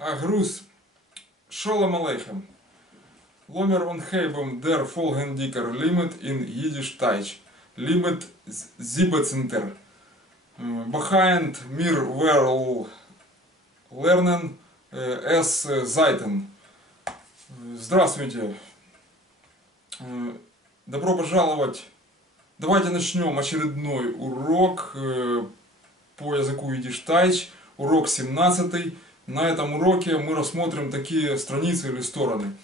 Груß, Shalom Aleichem. Lomer on Heibem der Folgendiker Limit in Yiddish Deutsch. Limit 17. Behind mir well lernen es Seiten. Здравствуйте. Добро пожаловать. Давайте начнем очередной урок по языку Yiddish Deutsch. Урок 17. На этом уроке мы рассмотрим такие страницы или стороны.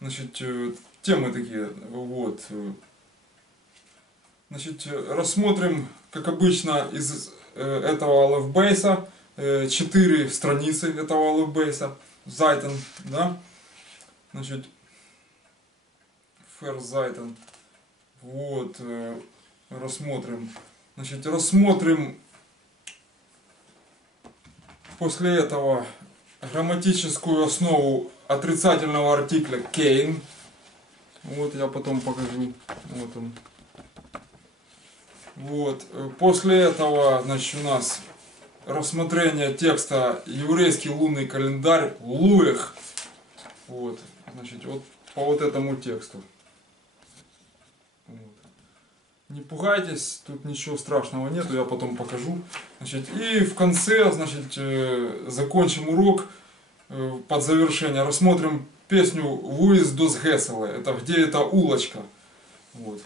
Значит, темы такие. Вот. Значит, рассмотрим, как обычно, из этого алефбейса 4 страницы этого алефбейса. Зайтен, да? Значит, Ферзайтен. Вот. Рассмотрим. Значит, рассмотрим после этого грамматическую основу отрицательного артикля kein. Вот я потом покажу. Вот он. Вот. После этого, значит, у нас рассмотрение текста еврейский лунный календарь Луэх. Вот. Значит, вот по вот этому тексту. Вот. Не пугайтесь, тут ничего страшного нету, я потом покажу. Значит, и в конце, значит, закончим урок под завершение. Рассмотрим песню «Wo ist das Häsele?» Это где эта улочка. Вот.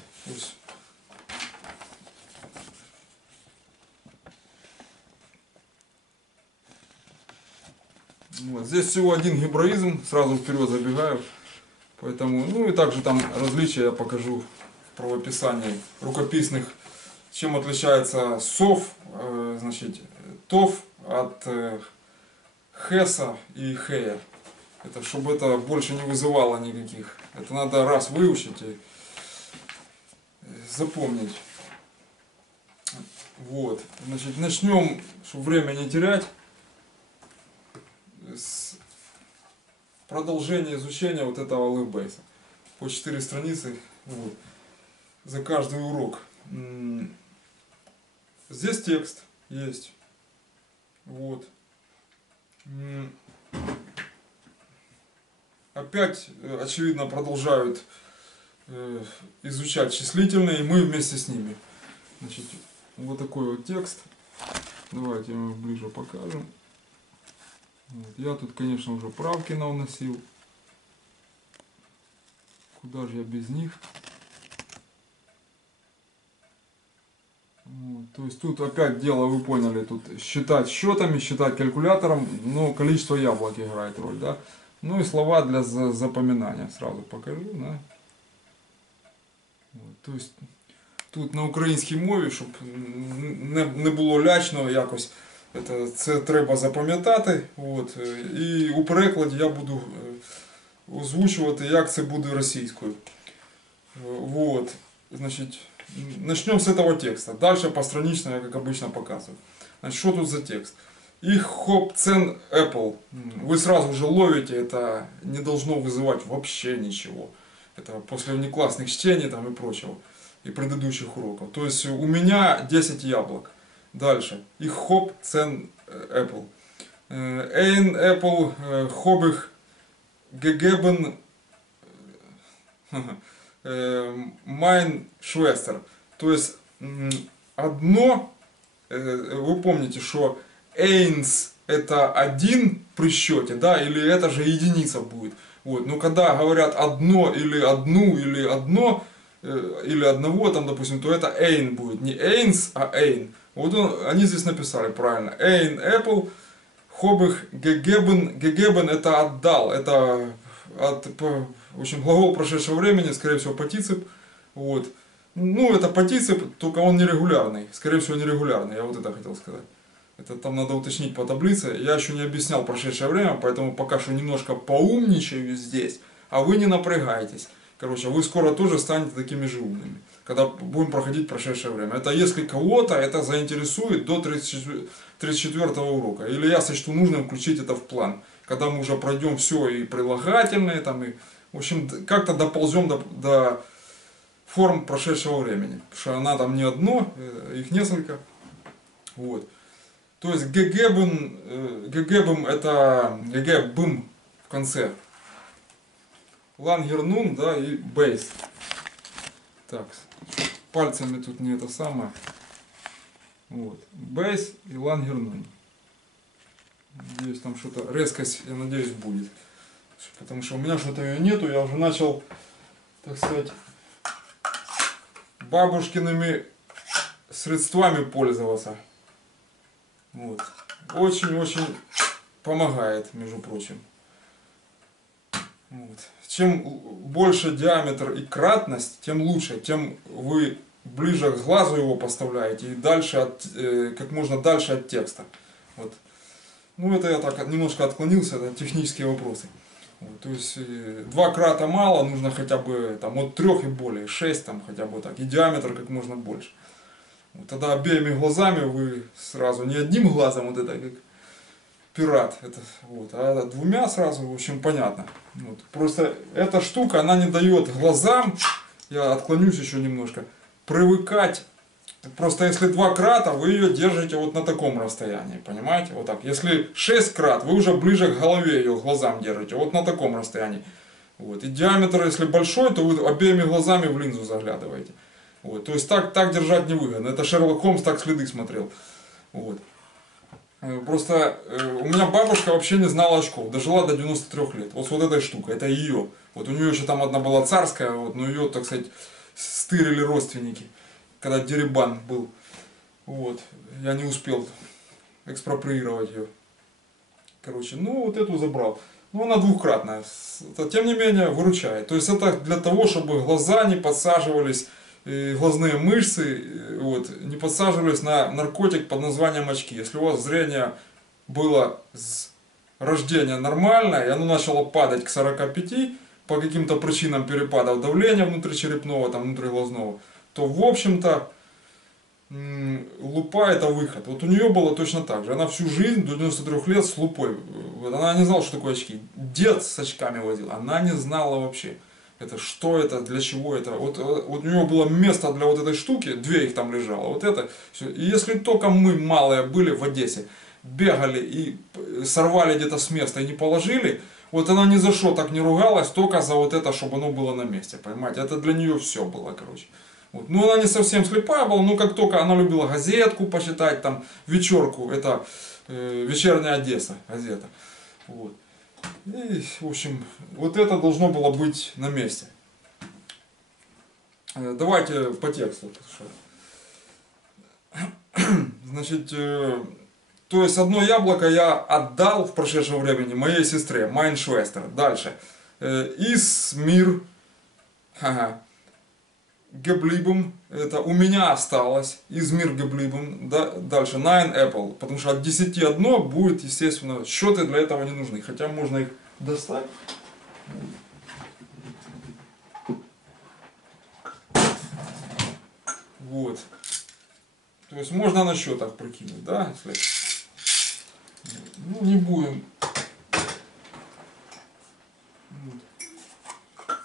Вот. Здесь всего один гебраизм, сразу вперед забегаю. Поэтому, ну и также там различия я покажу в правописании рукописных. Чем отличается сов, значит, тов от хеса и хея. Это чтобы это больше не вызывало никаких. Это надо раз выучить и запомнить. Вот. Значит, начнем, чтобы время не терять, с продолжения изучения вот этого алефбейса. По 4 страницы вот, за каждый урок. Здесь текст есть. Вот. Опять, очевидно, продолжают изучать числительные, и мы вместе с ними. Значит, вот такой вот текст. Давайте мы ближе покажем. Вот. Я тут, конечно, уже правки навносил. Куда же я без них? Вот. То есть тут опять дело, вы поняли, тут считать счетами, считать калькулятором, но количество яблок играет роль, да? Ну и слова для запоминания сразу покажу, да? Вот. То есть тут на українській мові, щоб не було лячно якось, це треба запам'ятати. От. І у перекладі я буду озвучувати, як це буде російською. Вот. Значит, начнем с этого текста. Дальше постранично я, как обычно, показываю. Значит, что тут за текст? Их хоп цен Apple. Вы сразу же ловите, это не должно вызывать вообще ничего. Это после внеклассных чтений там и прочего. И предыдущих уроков. То есть у меня 10 яблок. Дальше. Их хоп цен Apple. Ein Apple hab ich gegeben mein Schwester. То есть одно, вы помните, что eins это один при счете, да, или это же единица будет. Вот. Но когда говорят одно или одну или одно или одного, там, допустим, то это ein будет. Не eins, а ein. Вот они здесь написали правильно. Ein Apple hab ich gegeben. Gegeben это отдал. Это в общем, глагол прошедшего времени, скорее всего, партицип. Вот. Ну, это партицип, только он нерегулярный. Скорее всего, нерегулярный. Я вот это хотел сказать. Это там надо уточнить по таблице. Я еще не объяснял прошедшее время, поэтому пока что немножко поумничаю здесь. А вы не напрягайтесь. Короче, вы скоро тоже станете такими же умными, когда будем проходить прошедшее время. Это если кого-то это заинтересует до 34 урока. Или я сочту нужным включить это в план. Когда мы уже пройдем все и прилагательные, там, и, в общем, как-то доползем до форм прошедшего времени. Потому что она там не одно, их несколько. Вот. То есть гегебен это гегебым в конце. Лангернун, да, и бейс. Так, пальцами тут не это самое. Вот. Бейс и лангернун. Надеюсь, там что-то, резкость, я надеюсь, будет. Потому что у меня что-то ее нету, я уже начал, так сказать, бабушкиными средствами пользоваться. Вот. Очень-очень помогает, между прочим. Вот. Чем больше диаметр и кратность, тем лучше, тем вы ближе к глазу его поставляете и дальше как можно дальше от текста. Вот. Ну это я так немножко отклонился, это технические вопросы. Вот. То есть 2 крата мало, нужно хотя бы там, от 3 и более, 6 там хотя бы так, и диаметр как можно больше. Вот. Тогда обеими глазами вы сразу, не одним глазом, вот это как пират, это, вот, а 2 сразу, в общем, понятно. Вот. Просто эта штука, она не дает глазам, я отклонюсь еще немножко, привыкать. Просто если 2 крата, вы ее держите вот на таком расстоянии, понимаете? Вот так. Если 6 крат, вы уже ближе к голове ее, к глазам держите, вот на таком расстоянии. Вот. И диаметр, если большой, то вы обеими глазами в линзу заглядываете. Вот. То есть так держать невыгодно. Это Шерлок Холмс так следы смотрел. Вот. Просто у меня бабушка вообще не знала очков, дожила до 93 лет. Вот этой штукой, это ее. Вот у нее еще там одна была царская, вот, но ее, так сказать, стырили родственники, когда дерибан был. Вот. Я не успел экспроприировать ее. Короче, ну вот эту забрал. Ну она двухкратная. Это, тем не менее, выручает. То есть это для того, чтобы глаза не подсаживались, глазные мышцы вот, не подсаживались на наркотик под названием очки. Если у вас зрение было с рождения нормальное, и оно начало падать к 45 по каким-то причинам перепадов давления внутричерепного, там, внутриглазного, то в общем-то лупа это выход. Вот у нее было точно так же. Она всю жизнь до 93 лет с лупой. Она не знала, что такое очки. Дед с очками возил. Она не знала вообще. Это что это, для чего это. Вот у нее было место для вот этой штуки, 2 их там лежало. Вот это. Все. И если только мы малые были в Одессе, бегали и сорвали где-то с места и не положили, вот она ни за что так не ругалась, только за вот это, чтобы оно было на месте. Понимаете, это для нее все было, короче. Вот. Ну, она не совсем слепая была, но как только она любила газетку почитать, там, вечерку, это вечерняя Одесса, газета. Вот. И, в общем, вот это должно было быть на месте. Давайте по тексту. Значит, то есть одно яблоко я отдал в прошедшем времени моей сестре, Майн Швестер. Дальше. Измир Геблибом, это у меня осталось, Измир Геблибом, да, дальше Nine Apple, потому что от 10 одно будет, естественно, счеты для этого не нужны, хотя можно их достать. Вот. То есть можно на счетах прикинуть, да, если... Ну, не будем.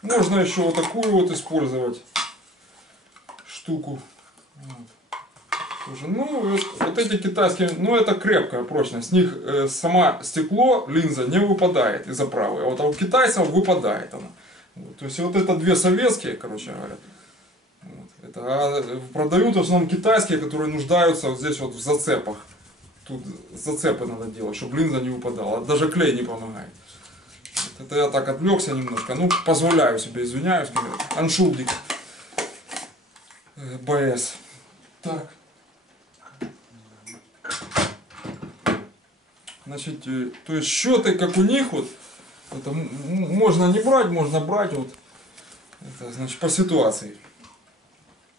Можно еще вот такую вот использовать штуку. Вот. Слушай, ну вот эти китайские, ну это крепкая, прочная. С них сама стекло, линза не выпадает из оправы, а вот у китайцев выпадает она. Вот. То есть вот это 2 советские, короче говоря. Вот. Это продают в основном китайские, которые нуждаются вот здесь вот в зацепах. Тут зацепы надо делать, чтобы линза не выпадала. Даже клей не помогает. Вот. Это я так отвлекся немножко. Ну, позволяю себе, извиняюсь. Аншулдик. БС. Так. Значит, то есть счеты, как у них, вот, это можно не брать, можно брать, вот, это, значит, по ситуации.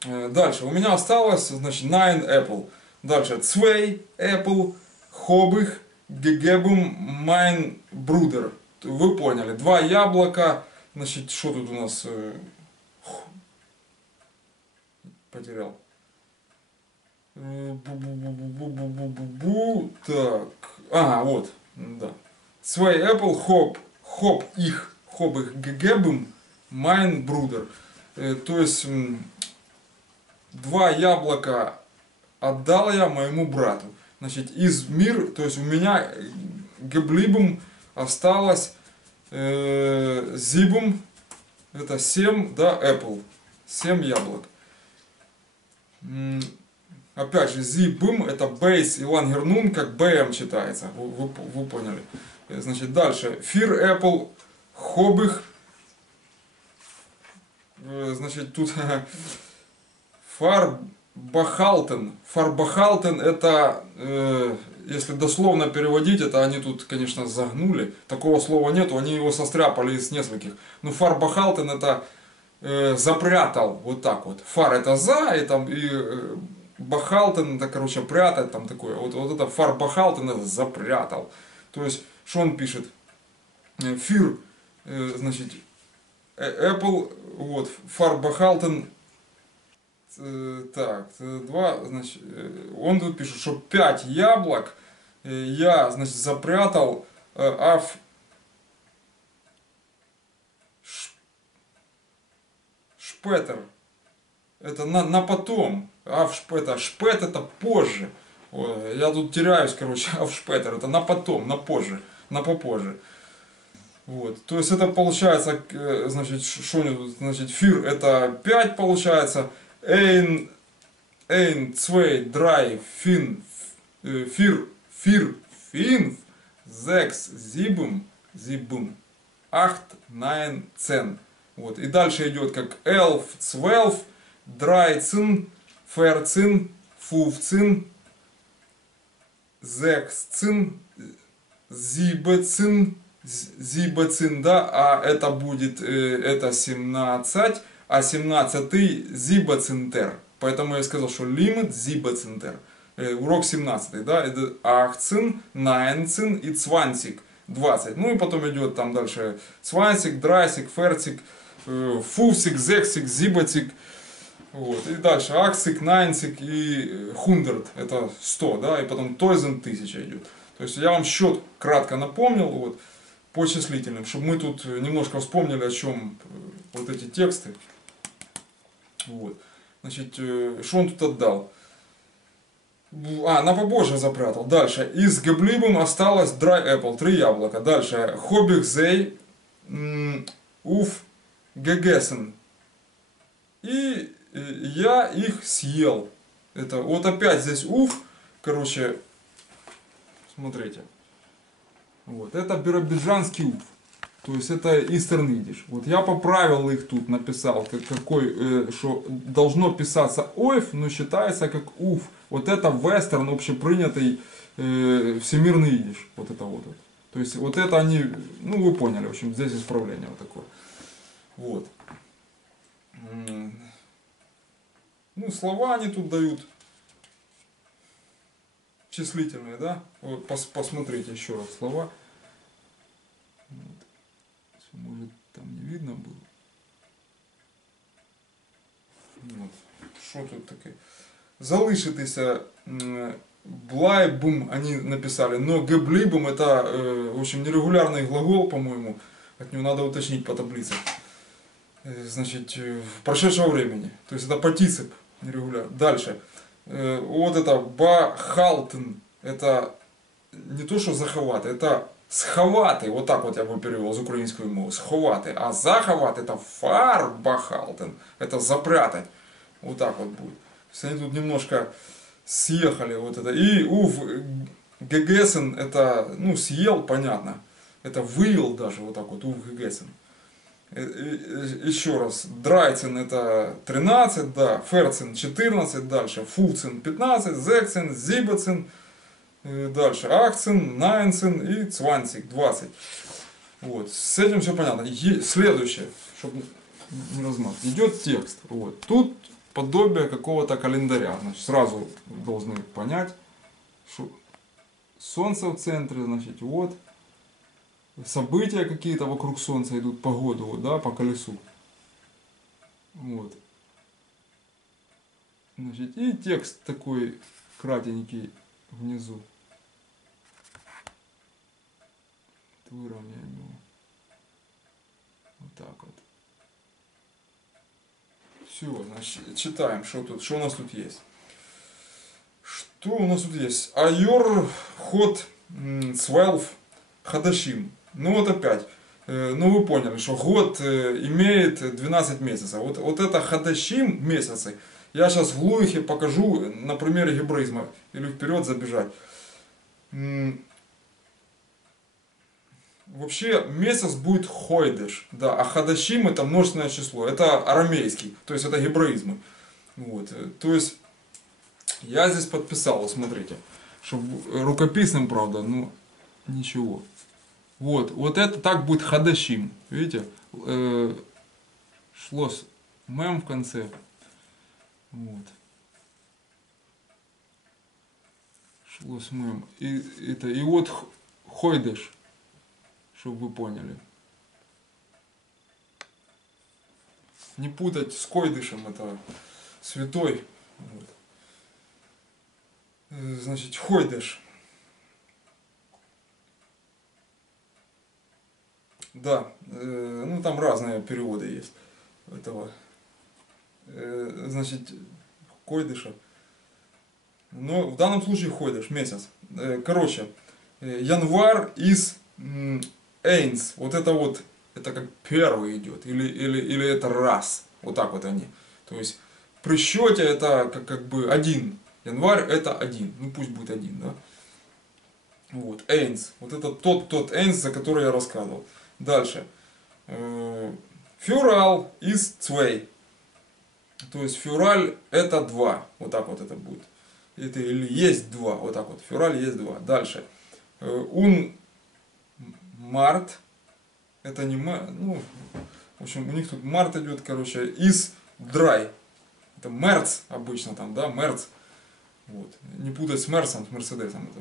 Дальше, у меня осталось, значит, Nine Apple. Дальше, Zwei Apple, Hobig, Gegebum, Mein Bruder. Вы поняли, 2 яблока, значит, что тут у нас, потерял. Так, вот, да. Zwei Apple, Hop их Gegebum, Mein Bruder. То есть 2 яблока отдал я моему брату. Значит, из мир, то есть у меня geblieben осталось sieben, это 7, да, apple, 7 яблок. Опять же, sieben это base и лангернун, как BM читается, вы поняли. Значит, дальше, vier apple, хобых, значит, тут фарбахалтен. Фарбахалтен это, если дословно переводить, это они тут, конечно, загнули. Такого слова нету, они его состряпали из нескольких. Но фарбахалтен это запрятал, вот так вот. Фар это за, и там и бахалтен это, короче, прятать там такое. Вот это фарбахалтен это запрятал. То есть, что он пишет? Фир, значит, Apple, вот, фарбахалтен. Так, 2, значит, он тут пишет, что 5 яблок я, значит, запрятал шпетер. Это на потом. Шпет это позже. Ой, я тут теряюсь, короче, шпетер это на потом, на позже, на попозже. Вот. То есть это получается, значит, значит, фир это 5 получается. Ein, zwei, drei, fünf, vier, 5, 6, 7, 8, 9, 10. Вот. И дальше идет как 11, 12, 13, 14, 15, 16, 17, да, а это будет, это 17, а 17-й зибацентер. Поэтому я сказал, что лимит зибацентер. Урок 17, да, это 18, 19 и 20. 20. Ну и потом идет там дальше 20, 30, 40, 50, 60, зибацик. Вот. И дальше аксик, 90 и 100, это 100, да, и потом 1000 идет. То есть я вам счет кратко напомнил, вот, по числительным, чтобы мы тут немножко вспомнили, о чем вот эти тексты. Вот. Значит, что он тут отдал? На побольше запрятал. Дальше. Из geblieben осталось dry apple, 3 яблока. Дальше. Hobig sei auf gegessen. И я их съел. Это вот опять здесь уф. Короче, смотрите. Вот. Это биробиджанский уф. То есть это Eastern Yiddish. Вот я поправил их тут, написал, какой, что должно писаться ойф, но считается как уф. Вот это вестерн, общепринятый всемирный идиш. Вот это вот. То есть вот это они, ну вы поняли, в общем, здесь исправление вот такое. Вот. Ну, слова они тут дают числительные, да? Вот, посмотрите еще раз слова. Вот. Может там не видно было. Вот. Что тут таке? Залишитися блайбум они написали, но геблибум это, в общем, нерегулярный глагол, по-моему. От него надо уточнить по таблице. Значит, прошедшего времени. То есть это партицип нерегулярный. Дальше. Вот это бахалтен. Это не то, что заховати, это сховати. Вот так вот я бы перевел с украинской мовы. Сховати. А заховати это фарбахалтен. Это запрятать. Вот так вот будет. То есть они тут немножко съехали. Вот это. И уф, гегесен это, ну, съел, понятно. Это выел даже вот так вот. Уф, гегесен. Еще раз, драйцен это 13, да, ферцен 14, дальше фуцен 15, зексен, зибацен, дальше акцен, найнцен и 20. Вот, с этим все понятно. Следующее, чтобы не размазать, идет текст. Вот. Тут подобие какого-то календаря. Значит, сразу должны понять, что солнце в центре, значит, вот. События какие-то вокруг Солнца идут по году, да, по колесу. Вот. Значит, и текст такой кратенький внизу. Выровняем его. Вот так вот. Все, значит, читаем, что у нас тут есть. Что у нас тут есть? Айор ход 12 хадашим. Ну вот опять. Ну вы поняли, что год имеет 12 месяцев. Вот это хадашим месяцы. Я сейчас в Луихе покажу на примере гебраизма. Или вперед забежать. Вообще месяц будет хойдеш, да, а хадашим это множественное число, это арамейский, то есть это гебраизмы. Вот, то есть я здесь подписал, вот смотрите, чтобы рукописным, правда, ну ничего. Вот это так будет хадашим, видите, шлос мем в конце. Вот. Шлос мем. И вот хойдеш. Чтобы вы поняли. Не путать с койдышем, это святой. Вот. Значит, хойдыш. Да, ну там разные переводы есть этого. Значит, койдыша. Но в данном случае хойдыш, месяц. Короче, январь из Эйнс, вот, это как первый идет, или это раз, вот так вот они. То есть при счете это как бы один, январь это один, ну пусть будет один, да. Вот, Эйнс, вот это тот Эйнс, за который я рассказывал. Дальше, фюрал из цвей, то есть фюраль это 2, вот так вот это будет. Это или есть 2, вот так вот, фюраль есть 2. Дальше, март, это не март, ну, в общем, у них тут март идет, короче, из драй, это мерц обычно там, да, мерц, вот, не путать с мерсом, с мерседесом, это,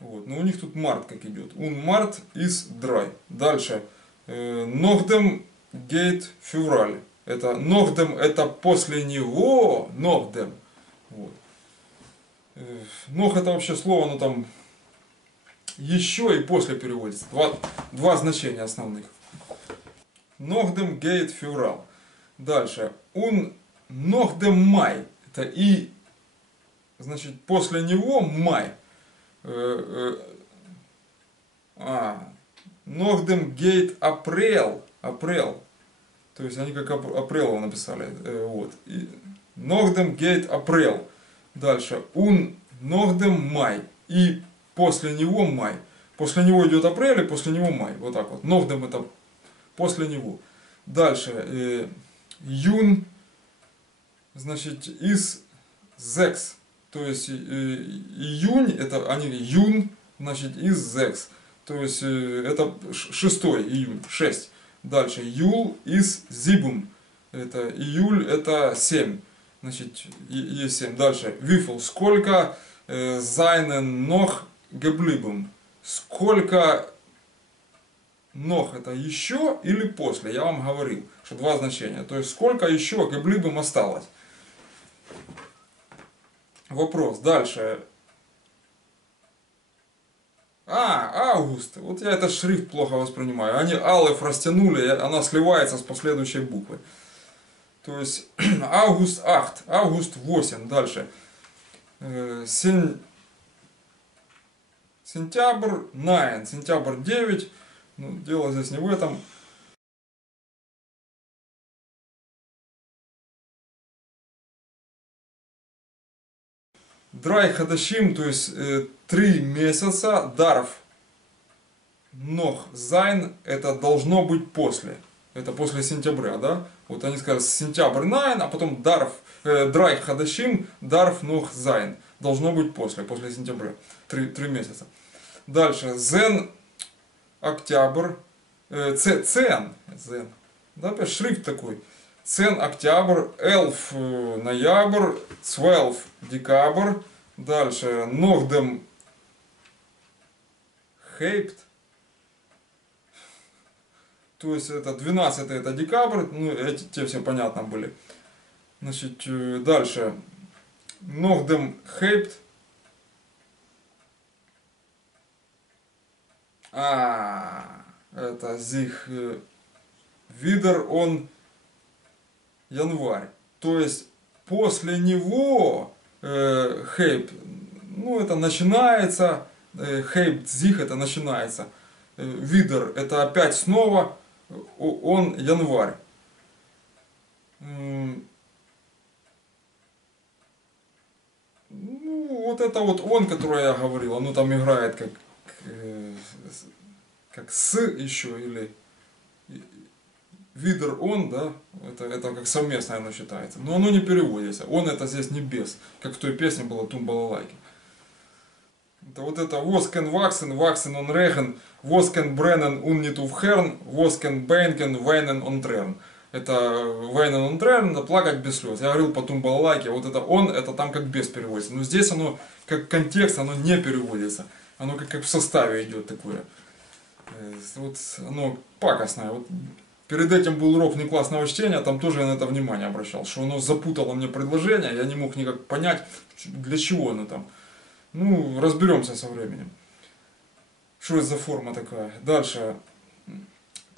вот, но у них тут март как идет, март из драй. Дальше, нохдем гейт февраль, это нохдем, это после него нохдем, вот. Нох это вообще слово, оно там еще и после переводится. Два значения основных. Нохдем гейт феврал. Дальше. Нохдем май. Это и, значит, после него май. Нохдем гейт апрел. Апрел. То есть они как апрелово написали. Вот. Нохдем гейт апрел. Дальше. Нохдем май. И после него май. После него идет апрель, и после него май. Вот так вот. Нохдем это после него. Дальше. Юн, значит, из зекс. То есть июнь, это они юн, значит, из зекс. То есть это 6 июнь, 6. Дальше. Юл из зибум. Это июль, это 7. Значит, есть 7. Дальше. Вифл. Сколько зайнен нох геблибум. Сколько нох это еще или после? Я вам говорил, что два значения. То есть сколько еще геблибум осталось. Вопрос. Дальше. Август. Вот я этот шрифт плохо воспринимаю. Они алеф растянули, она сливается с последующей буквой. То есть август 8, август 8. Дальше. Сентябрь 9, сентябрь 9. Ну, дело здесь не в этом. Драй хадашим, то есть 3 месяца, дарф, нох, зайн, это должно быть после. Это после сентября, да? Вот они сказали сентябрь 9, а потом дарф, драй хадашим, дарф, нох, зайн. Должно быть после сентября. 3 месяца. Дальше, зен, октябрь, цен, да, опять шрифт такой. Цен октябрь, эльф ноябрь, 12 декабрь. Дальше нохдем хейпт. То есть это 12 это декабрь. Ну, те все понятно были. Значит, дальше нохдем хейпт. Это зих видер он январь. То есть после него Хейп, ну это начинается, хейп зих это начинается. Видер это опять снова, он январь. Ну, вот это вот он, который я говорил, оно там играет э, как с еще, или видер он, да, это как совместное оно считается. Но оно не переводится. Он это здесь не без, как в той песне было Тумбалалайки. Это воскен ваксен, ваксен он реген, воскен бренен уннит уфхерн, воскен бейнкен вейнен он трерн. Это вейнен он трерн, это плакать без слез. Я говорил по Тумбалалайке, вот это он, это там как без переводится. Но здесь оно, как контекст, оно не переводится. Оно как в составе идет такое. Вот оно пакостное. Вот перед этим был урок внеклассного чтения, там тоже я на это внимание обращал, что оно запутало мне предложение, я не мог никак понять, для чего оно там. Ну, разберемся со временем. Что это за форма такая? Дальше.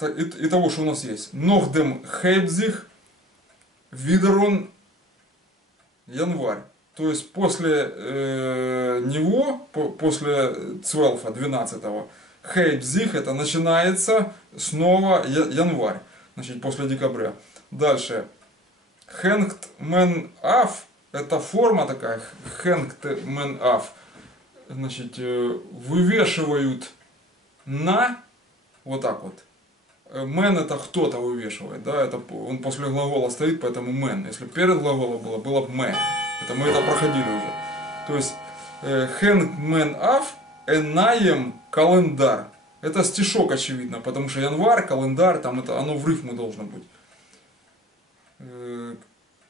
И того, что у нас есть. Нохдем хейбзих, видерон, январь. То есть после него, после цвелфа 12-го, хейбзих это начинается снова январь. Значит, после декабря. Дальше. Хенгтмен аф. Это форма такая. Хенгтмен аф. Значит, вывешивают на, вот так вот. Мен это кто-то вывешивает, да, это он после глагола стоит, поэтому мен. Если перед глаголом было бы мэ. Это мы это проходили уже. То есть, хенг мен аф, энаем календар. Это стишок, очевидно, потому что январь, календарь, там это оно в рифму должно быть.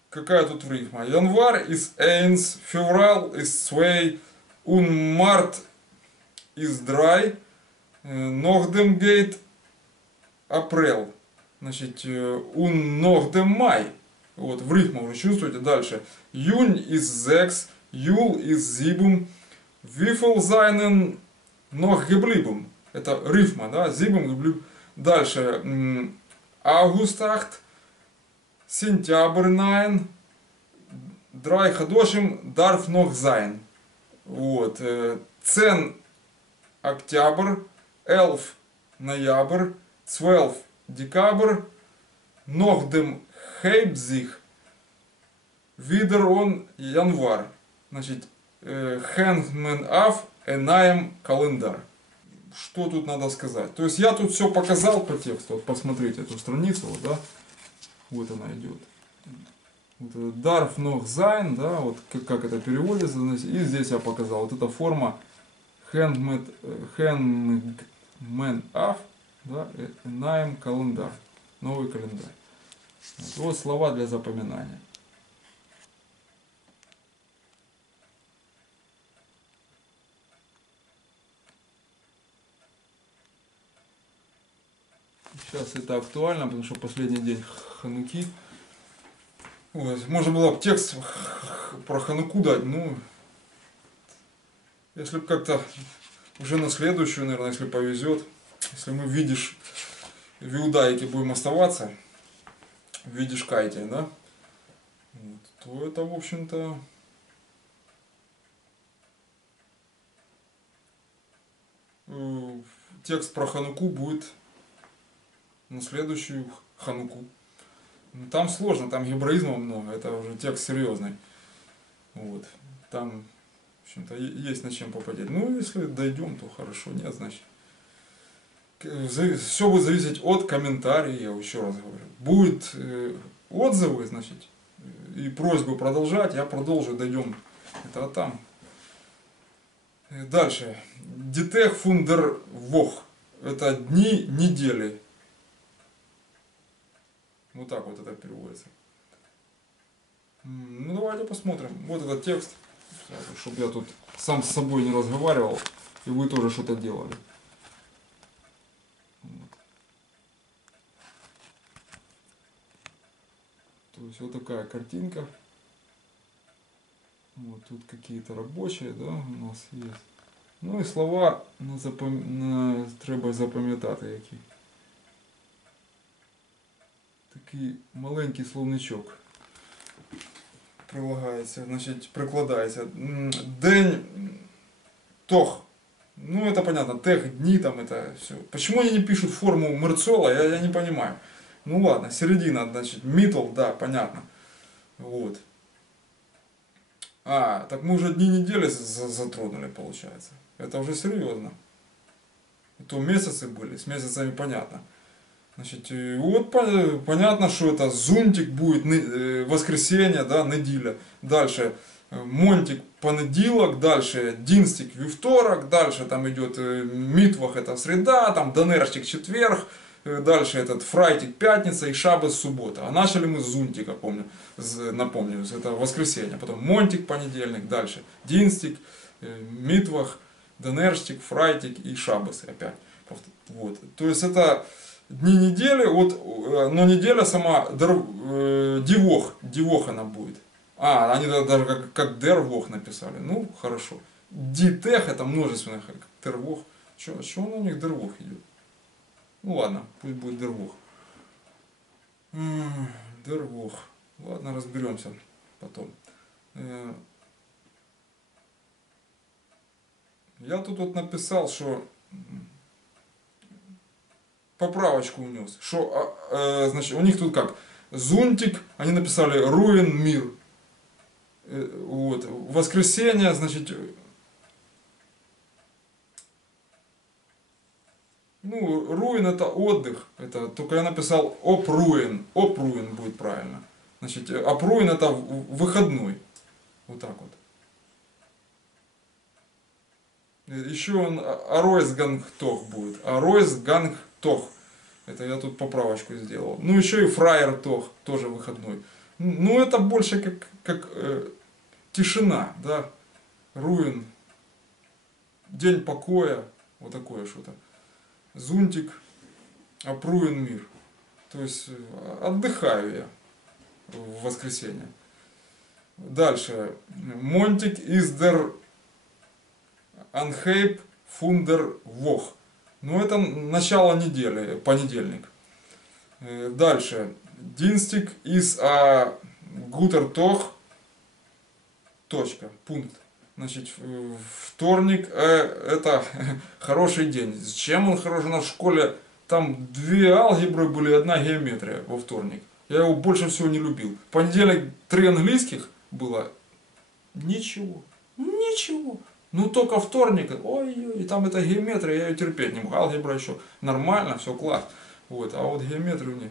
Какая тут рифма? Январь из эйнс, февраль из свей, un март из драй, ногдем гейт апрел. Значит, un ногдем май. Вот, в рифму вы чувствуете. Дальше. Юнь из зекс, юл из зибум, вифл зайнен ног геблибум. Это рифма, да, зибум, геблибум. Дальше. Августахт, сентябрь найн, драй хадошим, дарф ног зайн. Вот. Цен октябрь, элф ноябрь, цвелф декабрь, ногдем хейбзих, видер он январь. Значит, хенгмен аф, энаем календар. Что тут надо сказать? То есть я тут все показал по тексту. Вот посмотрите эту страницу, вот, да. Вот она идет. Вот дарф ног зайн, да, вот как это переводится. И здесь я показал. Вот эта форма хенгмен аф, да, энаем календар. Новый календарь. Вот слова для запоминания. Сейчас это актуально, потому что последний день Хануки. Вот. Можно было бы текст про Хануку дать, ну, если бы как-то уже на следующую, наверное, если повезет, если мы видишь в Иудаике будем оставаться, видишь Кайте, да, вот, то это, в общем-то, текст про Хануку будет на следующую Хануку. Там сложно, там гебраизма много, это уже текст серьезный. Вот. Там, в общем-то, есть над чем попадать. Ну, если дойдем, то хорошо, нет, значит. Все будет зависеть от комментариев, я еще раз говорю. Будут отзывы, значит, и просьбы продолжать, я продолжу, дойдем. Это там. Дальше. Дитех фундер вох. Это дни недели. Вот так вот это переводится. Ну давайте посмотрим. Вот этот текст, чтобы я тут сам с собой не разговаривал, и вы тоже что-то делали. Вот. То есть вот такая картинка. Вот тут какие-то рабочие, да, у нас есть. Ну и слова треба запам'ятати які. Такий маленький словничок. прилагается, значит, прикладается. День тох. Ну, это понятно, тех, дни там, это все. Почему они не пишут форму Мерцола, я не понимаю. Ну ладно, середина, значит, middle, да, понятно. Вот. А, так мы уже дни недели затронули, получается. Это уже серьезно. То месяцы были, с месяцами понятно. Значит, и вот понятно, что это зунтик будет, воскресенье, да, неделя. Дальше монтик понеділок, дальше динстик вівторок, дальше там идет митвах это среда, там донерчик четверг, дальше этот фрайтик пятница и шаббат суббота. А начали мы с зунтика, помню, напомню, это воскресенье, потом монтик понедельник, дальше динстик, митвах, донерчик, фрайтик и шаббас опять. Вот. То есть это дни недели, вот, но неделя сама дивох она будет. А, они даже как дервох написали. Ну, хорошо. Дитех это множественное, как дервох. Чего у них дервох идет? Ну ладно, пусть будет дервох. Дервох. Ладно, разберемся потом. Я тут вот написал, что поправочку внес. Что, значит, у них тут как? Зунтик, они написали руин мир. Вот. Воскресенье, значит, ну, руин это отдых. Это, только я написал опруин. Опруин будет правильно. Значит, опруин это выходной. Вот так вот. Еще он Аройсгангтох будет. Аройсгангтох. Это я тут поправочку сделал. Ну, еще и Фраер-тох, тоже выходной. Ну, это больше как тишина, да. Руин. День покоя. Вот такое что-то. Зунтик. Опруин мир. То есть отдыхаю я в воскресенье. Дальше. Монтик издер Анхейп фундер вох. Ну, это начало недели, понедельник. Дальше. Динстик из гутертох. Точка. Пункт. Значит, вторник это хороший день. С чем он хороший? У нас в школе там 2 алгебры были, 1 геометрия во вторник. Я его больше всего не любил. В понедельник 3 английских было. Ничего. Ничего. Ну только вторник, ой-ой, там это геометрия, я ее терпеть не мог. Алгебра еще нормально, все класс. Вот, а вот геометрию не.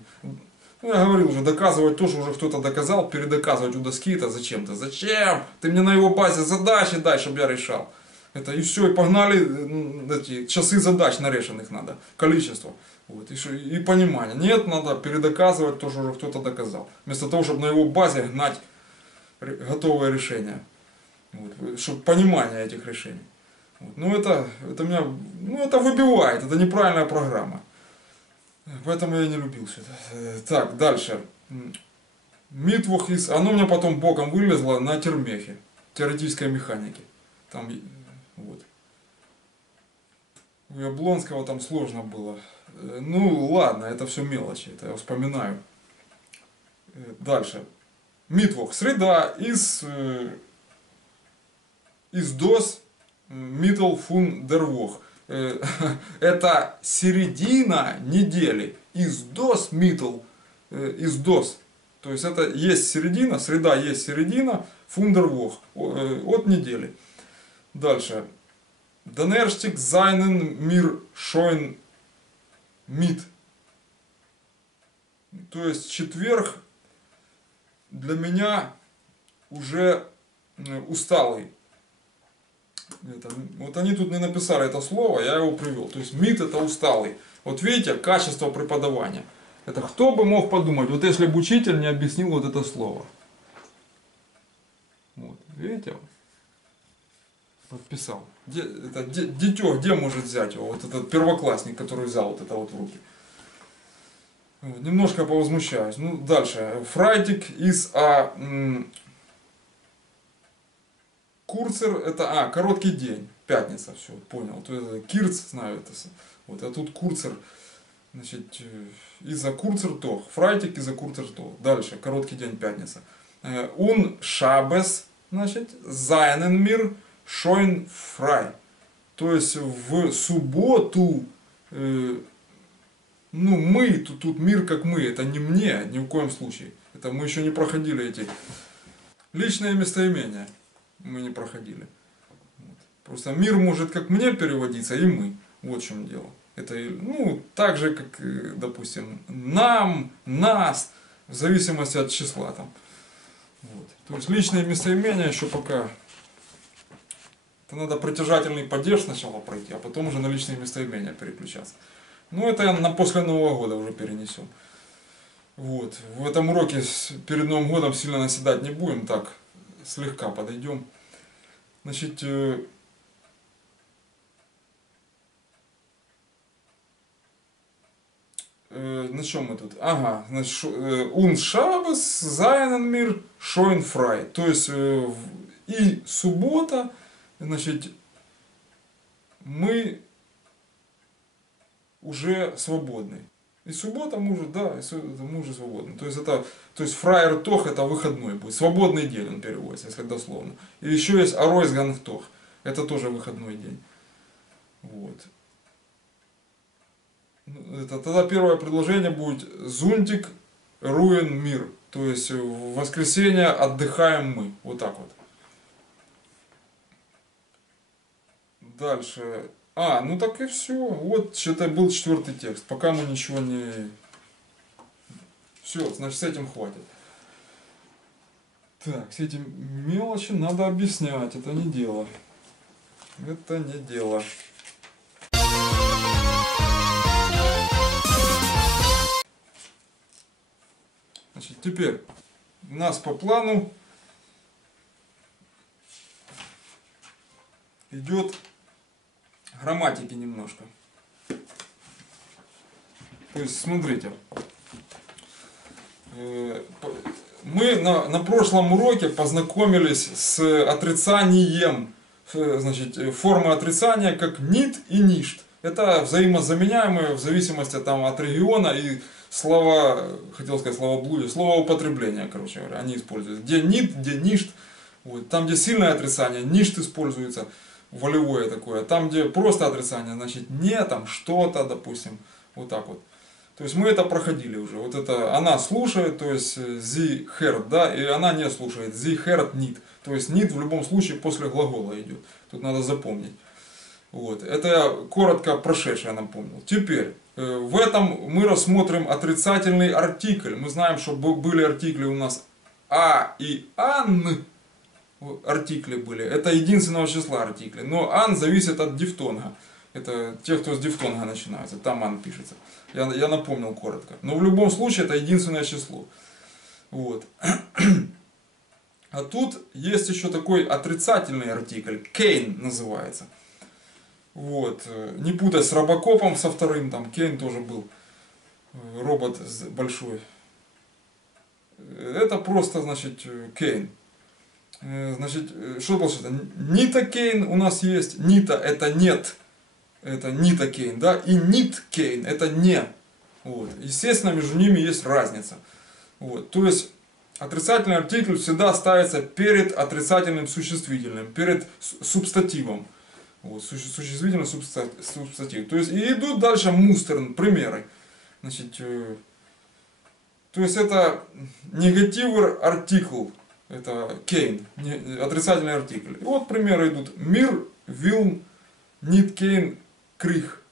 Ну, я говорил уже, доказывать тоже уже кто-то доказал, передоказывать у доски это зачем-то. Зачем? Ты мне на его базе задачи дай, чтобы я решал. Это и все, и погнали эти часы задач нарешенных надо, количество. Вот, и понимание. Нет, надо передоказывать, тоже уже кто-то доказал. Вместо того, чтобы на его базе гнать готовое решение. Вот, чтобы понимание этих решений. Вот. Ну, это меня, ну, это выбивает, это неправильная программа. Поэтому я не любил все это. Так, дальше. Митвух из... Оно у меня потом боком вылезло на термехе. Теоретической механике. Там, вот. У Яблонского там сложно было. Ну, ладно, это все мелочи, это я вспоминаю. Дальше. Митвух. Среда из дос middle фун дервох. Это середина недели. Из дос middle. Из дос. То есть это есть середина, среда есть середина, фун дервох. От недели. Дальше. Донерштик зайнен мир шойн мид. То есть четверг для меня уже усталый. Вот они тут не написали это слово, я его привел. То есть мид это усталый. Вот видите, качество преподавания. Это кто бы мог подумать, вот если бы учитель не объяснил вот это слово. Вот, видите? Подписал. Дитё, где может взять его? Вот этот первоклассник, который взял вот это вот в руки. Вот, немножко повозмущаюсь. Ну, дальше. Фрайтик из Курцер, это, короткий день, пятница, все, понял. То есть, Кирц, знаю это. Вот, а тут Курцер, значит, из-за Курцер тох. Фрайтик из-за Курцер тох. Дальше, короткий день, пятница. Un Шабес, значит, seinen мир schön frei. То есть в субботу, ну мы, тут мир как мы, это не мне, ни в коем случае. Это мы еще не проходили эти личные местоимения. Мы не проходили. Вот. Просто мир может как мне переводиться, и мы. Вот в чем дело. Это, ну, так же, как, допустим, нам, нас, в зависимости от числа там. Вот. То есть личные местоимения еще пока. Это надо притяжательный падеж сначала пройти, а потом уже на личные местоимения переключаться. Ну, это на после Нового года уже перенесем. Вот. В этом уроке перед Новым годом сильно наседать не будем, так, слегка подойдем. Значит, на чем мы тут? Ага, значит, un Шабас, seinen мир schön frei. То есть, и суббота, значит, мы уже свободны. И суббота мы уже, да, мы уже свободны. То есть фраер тох это выходной будет. Свободный день он переводится, если дословно. И еще есть аройсган тох. Это тоже выходной день. Вот. Тогда первое предложение будет зунтик руин мир. То есть в воскресенье отдыхаем мы. Вот так вот. Дальше. Ну так и все. Вот что-то был 4-й текст. Пока мы ничего не... Все, значит, с этим хватит. Так, все эти мелочи надо объяснять. Это не дело. Это не дело. Значит, теперь у нас по плану идет грамматики немножко. То есть, смотрите, мы на прошлом уроке познакомились с отрицанием, значит, формы отрицания как нит и ништ. Это взаимозаменяемые в зависимости там, от региона и слова, хотел сказать словоблудие, слово употребления, короче говоря, они используются. Где нит, где ништ. Вот. Там, где сильное отрицание, ништ используется. Волевое такое. Там, где просто отрицание, значит не, там что-то, допустим, вот так вот. То есть мы это проходили уже. Вот это она слушает, то есть sie hört, да, и она не слушает, sie hört nicht. То есть nicht в любом случае после глагола идет. Тут надо запомнить. Вот. Это я коротко прошедшее напомнил. Теперь, в этом мы рассмотрим отрицательный артикль. Мы знаем, что были артикли у нас а и ан. Артикли были. Это единственного числа артикли. Но ан зависит от дифтонга. Это те, кто с дифтонга начинается. Там ан пишется. Я напомнил коротко. Но в любом случае это единственное число. Вот. А тут есть еще такой отрицательный артикль. Кейн называется. Вот. Не путать с робокопом со вторым. Там Кейн тоже был. Робот большой. Это просто, значит, Кейн. Значит, что получается? Нита Кейн у нас есть. Нита это нет. Это нита Кейн, да? И нит Кейн это не. Вот. Естественно, между ними есть разница. Вот. То есть, отрицательный артикль всегда ставится перед отрицательным существительным, перед субстативом. Вот. Существительный субстатив. То есть, и идут дальше мустерн, примеры. Значит, то есть, это негативный артикл. Это Кейн, отрицательный артикль. И вот примеры идут. Мир, вилн, нит Кейн, крих.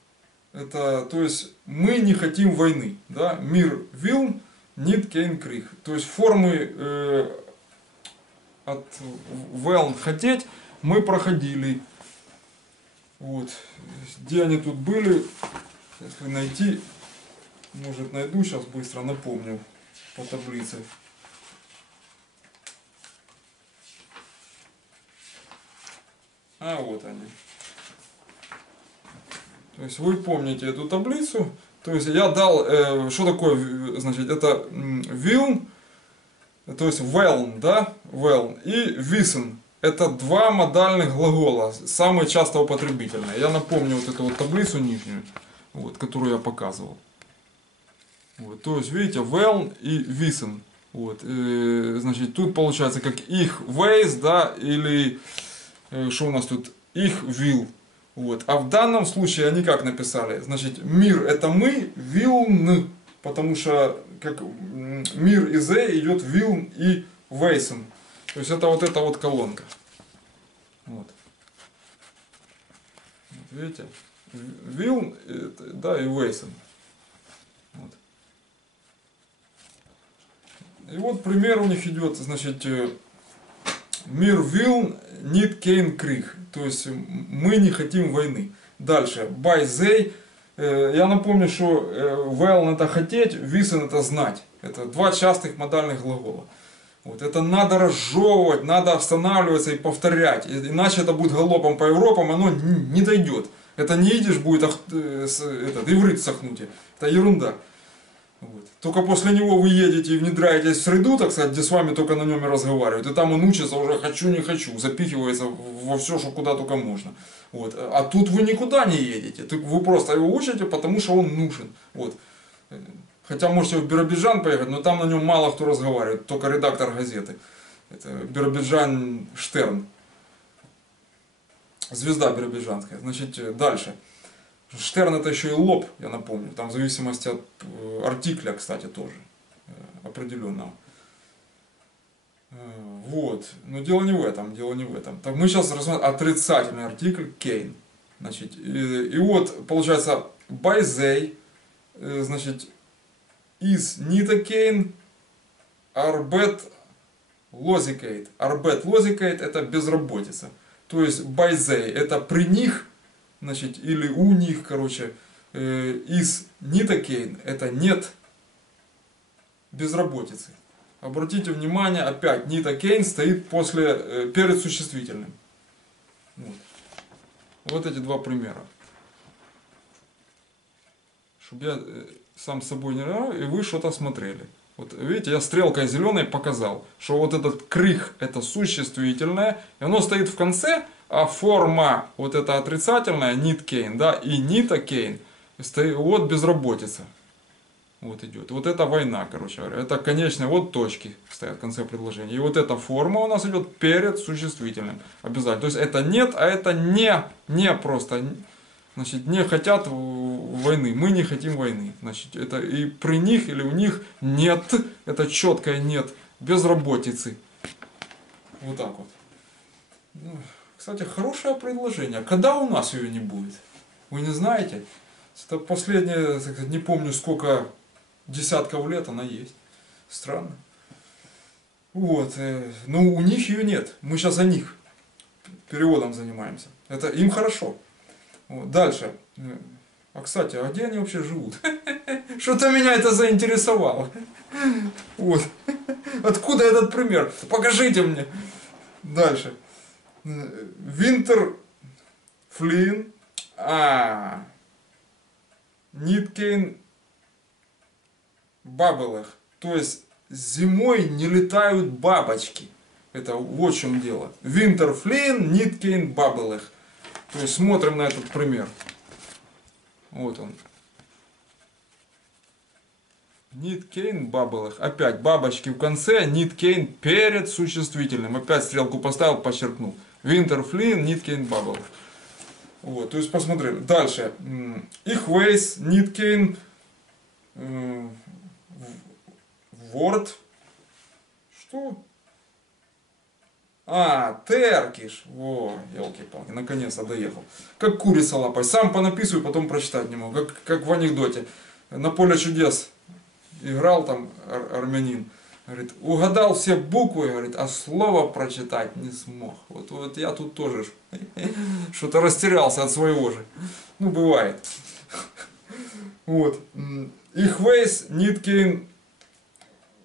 Это, то есть, мы не хотим войны. Да? Мир, вилн, нит Кейн, крих. То есть, формы от велн хотеть мы проходили. Вот. Где они тут были, если найти, может найду, сейчас быстро напомню по таблице. А вот они. То есть вы помните эту таблицу. То есть я дал, что такое, значит, это wiln, то есть weln, да, weln, и wissen. Это два модальных глагола, самые часто употребительные. Я напомню вот эту вот таблицу нижнюю, вот, которую я показывал. Вот, то есть видите, weln и wissen. Вот, значит, тут получается как их ways, да, или что у нас тут, их will. Вот. А в данном случае они как написали? Значит, мир это мы, will, потому что как мир и the идет will и wesen. То есть это вот эта вот колонка. Вот. Видите? Will, да, и wesen. Вот. И вот пример у них идет, значит, мир will need kein Krieg. То есть мы не хотим войны. Дальше. By they. Я напомню, что well это хотеть, wissen это знать. Это два частых модальных глагола. Вот. Это надо разжевывать, надо останавливаться и повторять. Иначе это будет галопом по Европам, оно не дойдет. Это не идиш будет иврит сохнуть. Это ерунда. Вот. Только после него вы едете и внедряетесь в среду, так сказать, где с вами только на нем и разговаривают. И там он учится уже хочу, не хочу, запихивается во все, что куда только можно. Вот. А тут вы никуда не едете. Вы просто его учите, потому что он нужен. Вот. Хотя можете в Биробиджан поехать, но там на нем мало кто разговаривает, только редактор газеты. Это Биробиджан Штерн. Звезда биробиджанская. Значит, дальше. Штерн это еще и лоб, я напомню. Там в зависимости от артикля, кстати, тоже определенного. Вот. Но дело не в этом, дело не в этом. Так, мы сейчас рассмотрим отрицательный артикль kein. Значит, и вот получается by they, значит, is nita kein, arbet losicate. Arbet losicate это безработица. То есть by they это при них, значит, или у них, короче, из нитокейн это нет безработицы. Обратите внимание, опять нитокейн стоит перед существительным. Вот эти два примера. Чтобы я сам с собой не рвал, и вы что-то смотрели. Вот видите, я стрелкой зеленой показал, что вот этот крих это существительное, и оно стоит в конце, а форма вот эта отрицательная, ниткейн, да, и нитокейн, вот безработица. Вот идет. Вот это война, короче говоря. Это конечные, вот точки стоят в конце предложения. И вот эта форма у нас идет перед существительным. Обязательно. То есть это нет, а это не просто. Значит, не хотят войны. Мы не хотим войны. Значит, это и при них или у них нет. Это четкое нет. Безработицы. Вот так вот. Кстати, хорошее предложение. Когда у нас ее не будет? Вы не знаете? Это последнее, не помню сколько десятков лет она есть. Странно. Вот. Но у них ее нет. Мы сейчас о них переводом занимаемся. Это им хорошо. Вот. Дальше. А кстати, а где они вообще живут? Что-то меня это заинтересовало. Вот. Откуда этот пример? Покажите мне. Дальше. Winter Flynn. Ниткейн Бабелых. То есть зимой не летают бабочки. Это вот в чем дело. Winter Flynn, Ниткейн Бабелых. То есть смотрим на этот пример. Вот он. Ниткейн Бабелых. Опять бабочки в конце, Ниткейн перед существительным. Опять стрелку поставил, подчеркнул. Winter Flynn, Ниткейн Бабелых. Вот, то есть посмотрели. Дальше. Ich weiß, Ниткейн Wort. Что? Теркиш. Во, елки-палки, наконец-то доехал. Как курица лапой. Сам понаписываю, потом прочитать не могу. Как в анекдоте. На поле чудес играл там армянин. Говорит, угадал все буквы, говорит, а слово прочитать не смог. Вот я тут тоже что-то растерялся от своего же. Ну, бывает. Вот. Ich weiß, Ниткейн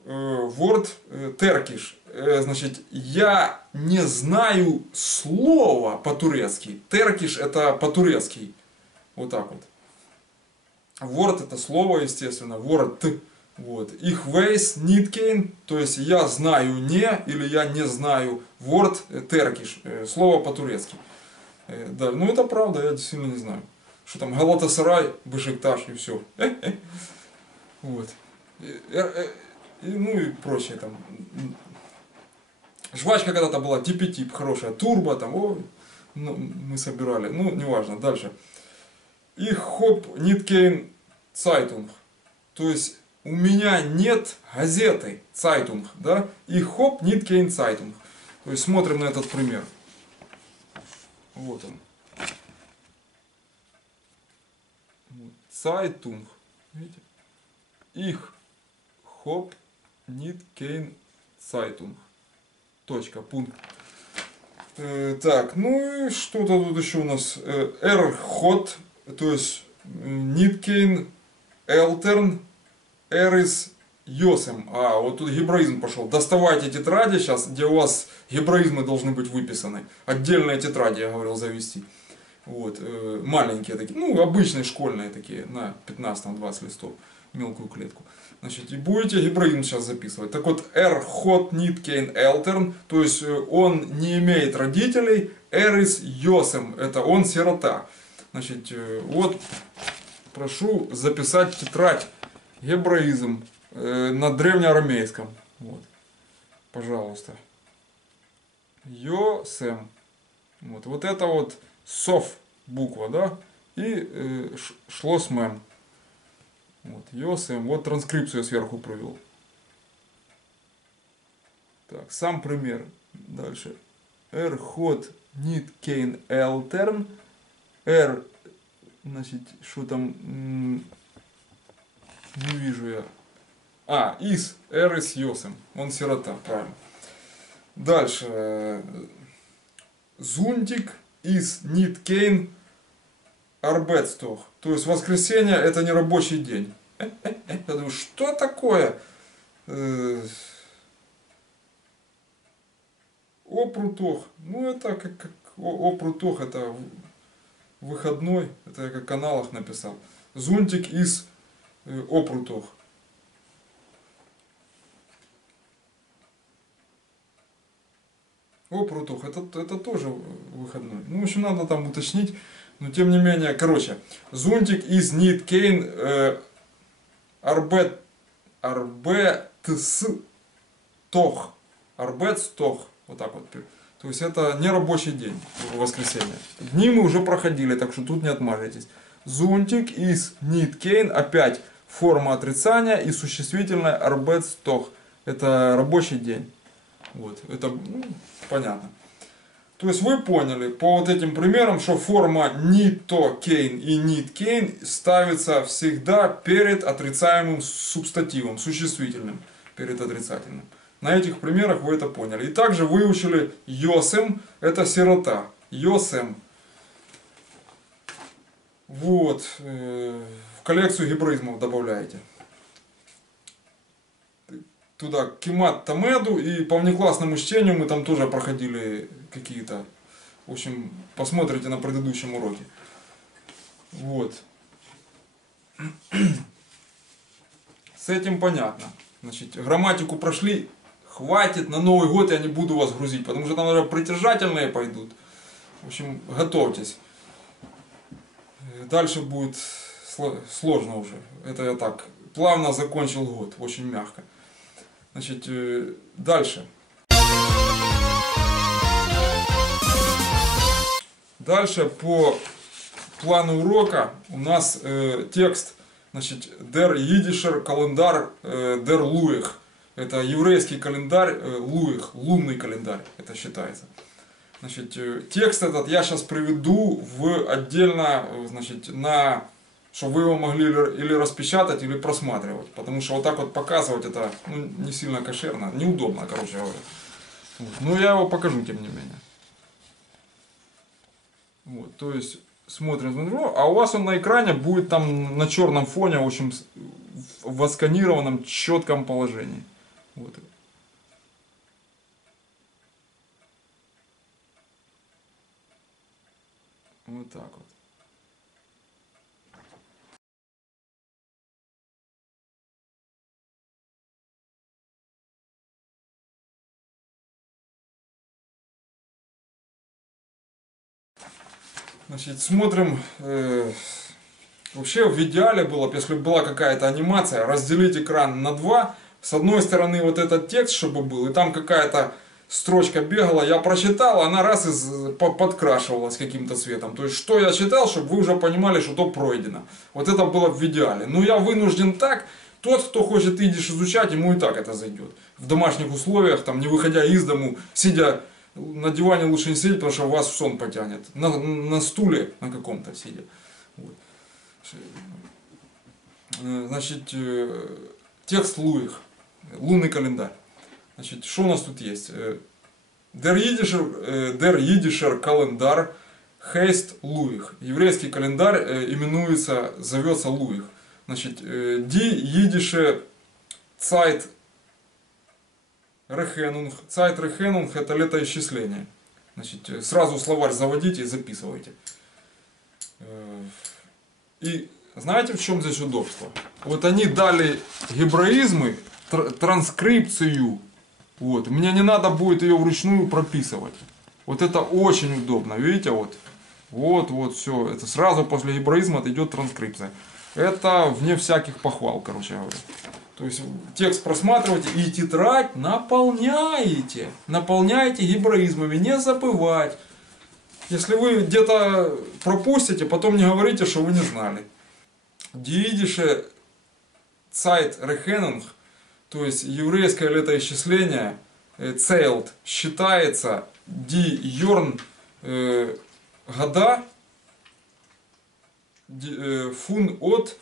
Wort Turkish. Значит, я не знаю слова по-турецки. Turkish это по-турецки. Вот так вот. Word это слово, естественно. Word. Вот. Ich weiß, Ниткейн, то есть я знаю не, или я не знаю Word Turkish. Слово по-турецки. Да, ну это правда, я действительно не знаю. Что там, Галатасарай, Бешикташ и все. Вот. ну и прочее там. Жвачка когда-то была типи-тип, хорошая, турбо, там, ну, мы собирали, ну, неважно, дальше. И хоп, ниткейн цайтунг, то есть у меня нет газеты цайтунг, да, и хоп, ниткейн цайтунг. То есть смотрим на этот пример. Вот он. Цайтунг, видите? Их хоп, ниткейн цайтунг. Точка, пункт. Так, ну и что-то тут еще у нас. Эрхот, то есть ниткейн, элтерн, эрис, йосем. А, вот тут гебраизм пошел. Доставайте тетради сейчас, где у вас гебраизмы должны быть выписаны. Отдельные тетради, я говорил, завести. Вот, маленькие такие, ну, обычные школьные такие, на 15-20 листов, мелкую клетку. Значит, и будете гебраизм сейчас записывать. Так вот, эрхот ниткейн элтерн, то есть он не имеет родителей, эрис йосем, это он сирота. Значит, вот, прошу записать тетрадь гебраизм на древнеарамейском. Вот, пожалуйста. Йосем. Вот это вот сов буква, да, и шлосмем. Вот, Йосем, вот транскрипцию я сверху провел. Так, сам пример. Дальше. Эрхот ниткейн элтерн. Эр, значит, что там, не вижу я. А, из, эрис йосем. Он сирота, правильно. Дальше. Зунтик из ниткейн арбетстох. То есть воскресенье это не рабочий день. Я думаю, что такое? Опрутох. Ну это как опрутох, это выходной. Это я как в каналах написал. Зунтик из опрутох. Опрутох, это тоже выходной. Ну, в общем, надо там уточнить. Но тем не менее, короче, зунтик из ниткейн арбетстох. Арбетстох. Вот так вот. То есть это не рабочий день в воскресенье. Дни мы уже проходили, так что тут не отмажетесь. Зунтик из ниткейн, опять форма отрицания и существительное арбетстох. Это рабочий день. Вот, это понятно. То есть вы поняли по вот этим примерам, что форма нитокейн и ниткейн ставится всегда перед отрицаемым субстативом, существительным, перед отрицательным. На этих примерах вы это поняли. И также выучили йосем, это сирота. Йосем. Вот. В коллекцию гебраизмов добавляете. Туда кимат тамеду, и по внеклассному чтению мы там тоже проходили какие-то. В общем, посмотрите на предыдущем уроке. Вот. С этим понятно. Значит, грамматику прошли. Хватит, на Новый год я не буду вас грузить, потому что там уже притяжательные пойдут. В общем, готовьтесь. Дальше будет сложно уже. Это я так плавно закончил год, очень мягко. Значит, дальше. Дальше по плану урока у нас текст, значит, Der Jüdischer Kalendar der Luich. Это еврейский календарь Луих, лунный календарь, это считается. Значит, текст этот я сейчас приведу в отдельно, значит, чтобы вы его могли или распечатать, или просматривать. Потому что вот так вот показывать это не сильно кошерно, неудобно, короче говоря. Вот. Но я его покажу, тем не менее. Вот, то есть, смотрим, а у вас он на экране будет там на черном фоне, в общем, в отсканированном четком положении. Вот. Вот так вот. Значит, смотрим. Вообще в идеале было бы, если бы была какая-то анимация, разделить экран на два, с одной стороны вот этот текст, чтобы был, и там какая-то строчка бегала, я прочитал, она раз и подкрашивалась каким-то цветом. То есть, что я читал, чтобы вы уже понимали, что то пройдено. Вот это было в идеале. Но я вынужден так. Тот, кто хочет идиш изучать, ему и так это зайдет. В домашних условиях, там, не выходя из дому, сидя на диване, лучше не сидеть, потому что вас в сон потянет. На стуле на каком-то сидя. Вот. Значит, текст Луих. Лунный календарь. Значит, что у нас тут есть? Der Jüdischer Kalendar heißt Луих. Еврейский календарь именуется, зовется Луих. Значит, Die Jüdische Zeitrechnung. Zeitrechnung это летоисчисление. Значит, сразу словарь заводите и записывайте. И знаете, в чем здесь удобство? Вот они дали гебраизмы, транскрипцию. Вот. Мне не надо будет ее вручную прописывать. Вот это очень удобно. Видите, вот. Вот, все. Это сразу после гебраизма идет транскрипция. Это вне всяких похвал, короче говоря. То есть текст просматриваете и тетрадь наполняете. Наполняете гебраизмами. Не забывать. Если вы где-то пропустите, потом не говорите, что вы не знали. Die Jüdische Zeitrechnung, то есть еврейское летоисчисление, Zählt, считается, die Jorn, года, фун от,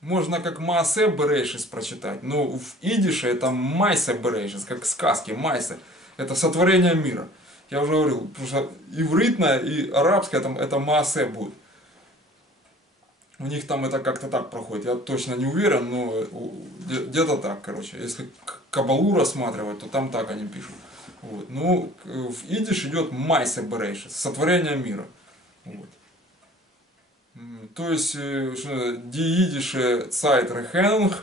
можно как Маасе Берешис прочитать, но в идише это Майсе Берешис, как сказки, Майсе, это сотворение мира. Я уже говорил, потому что ивритное и арабское это Маасе будет. У них там это как-то так проходит, я точно не уверен, но где-то так, короче. Если кабалу рассматривать, то там так они пишут. Вот. Ну, в идиш идет Майсе Берешис, сотворение мира. Вот. То есть, die jüdische Zeitrechnung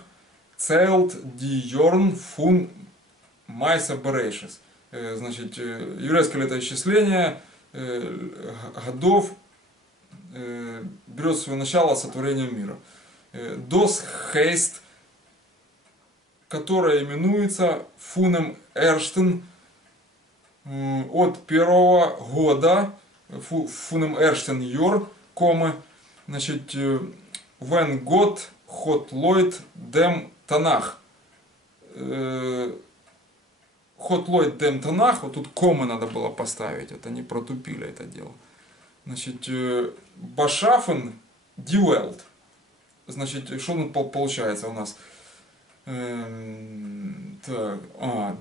zählt die Jorn von Майсе Берешис. Значит, еврейское летоисчисление годов берет свое начало сотворения мира. Das heißt, которое именуется фунем Эрштен от первого года, фунем Эрштен Йор, значит, when God hot Lloyd dem Танах. Hot Lloyd dem Танах, вот тут комы надо было поставить, это не протупили это дело. Значит, Башафен Дюэлт. Значит, что тут получается у нас?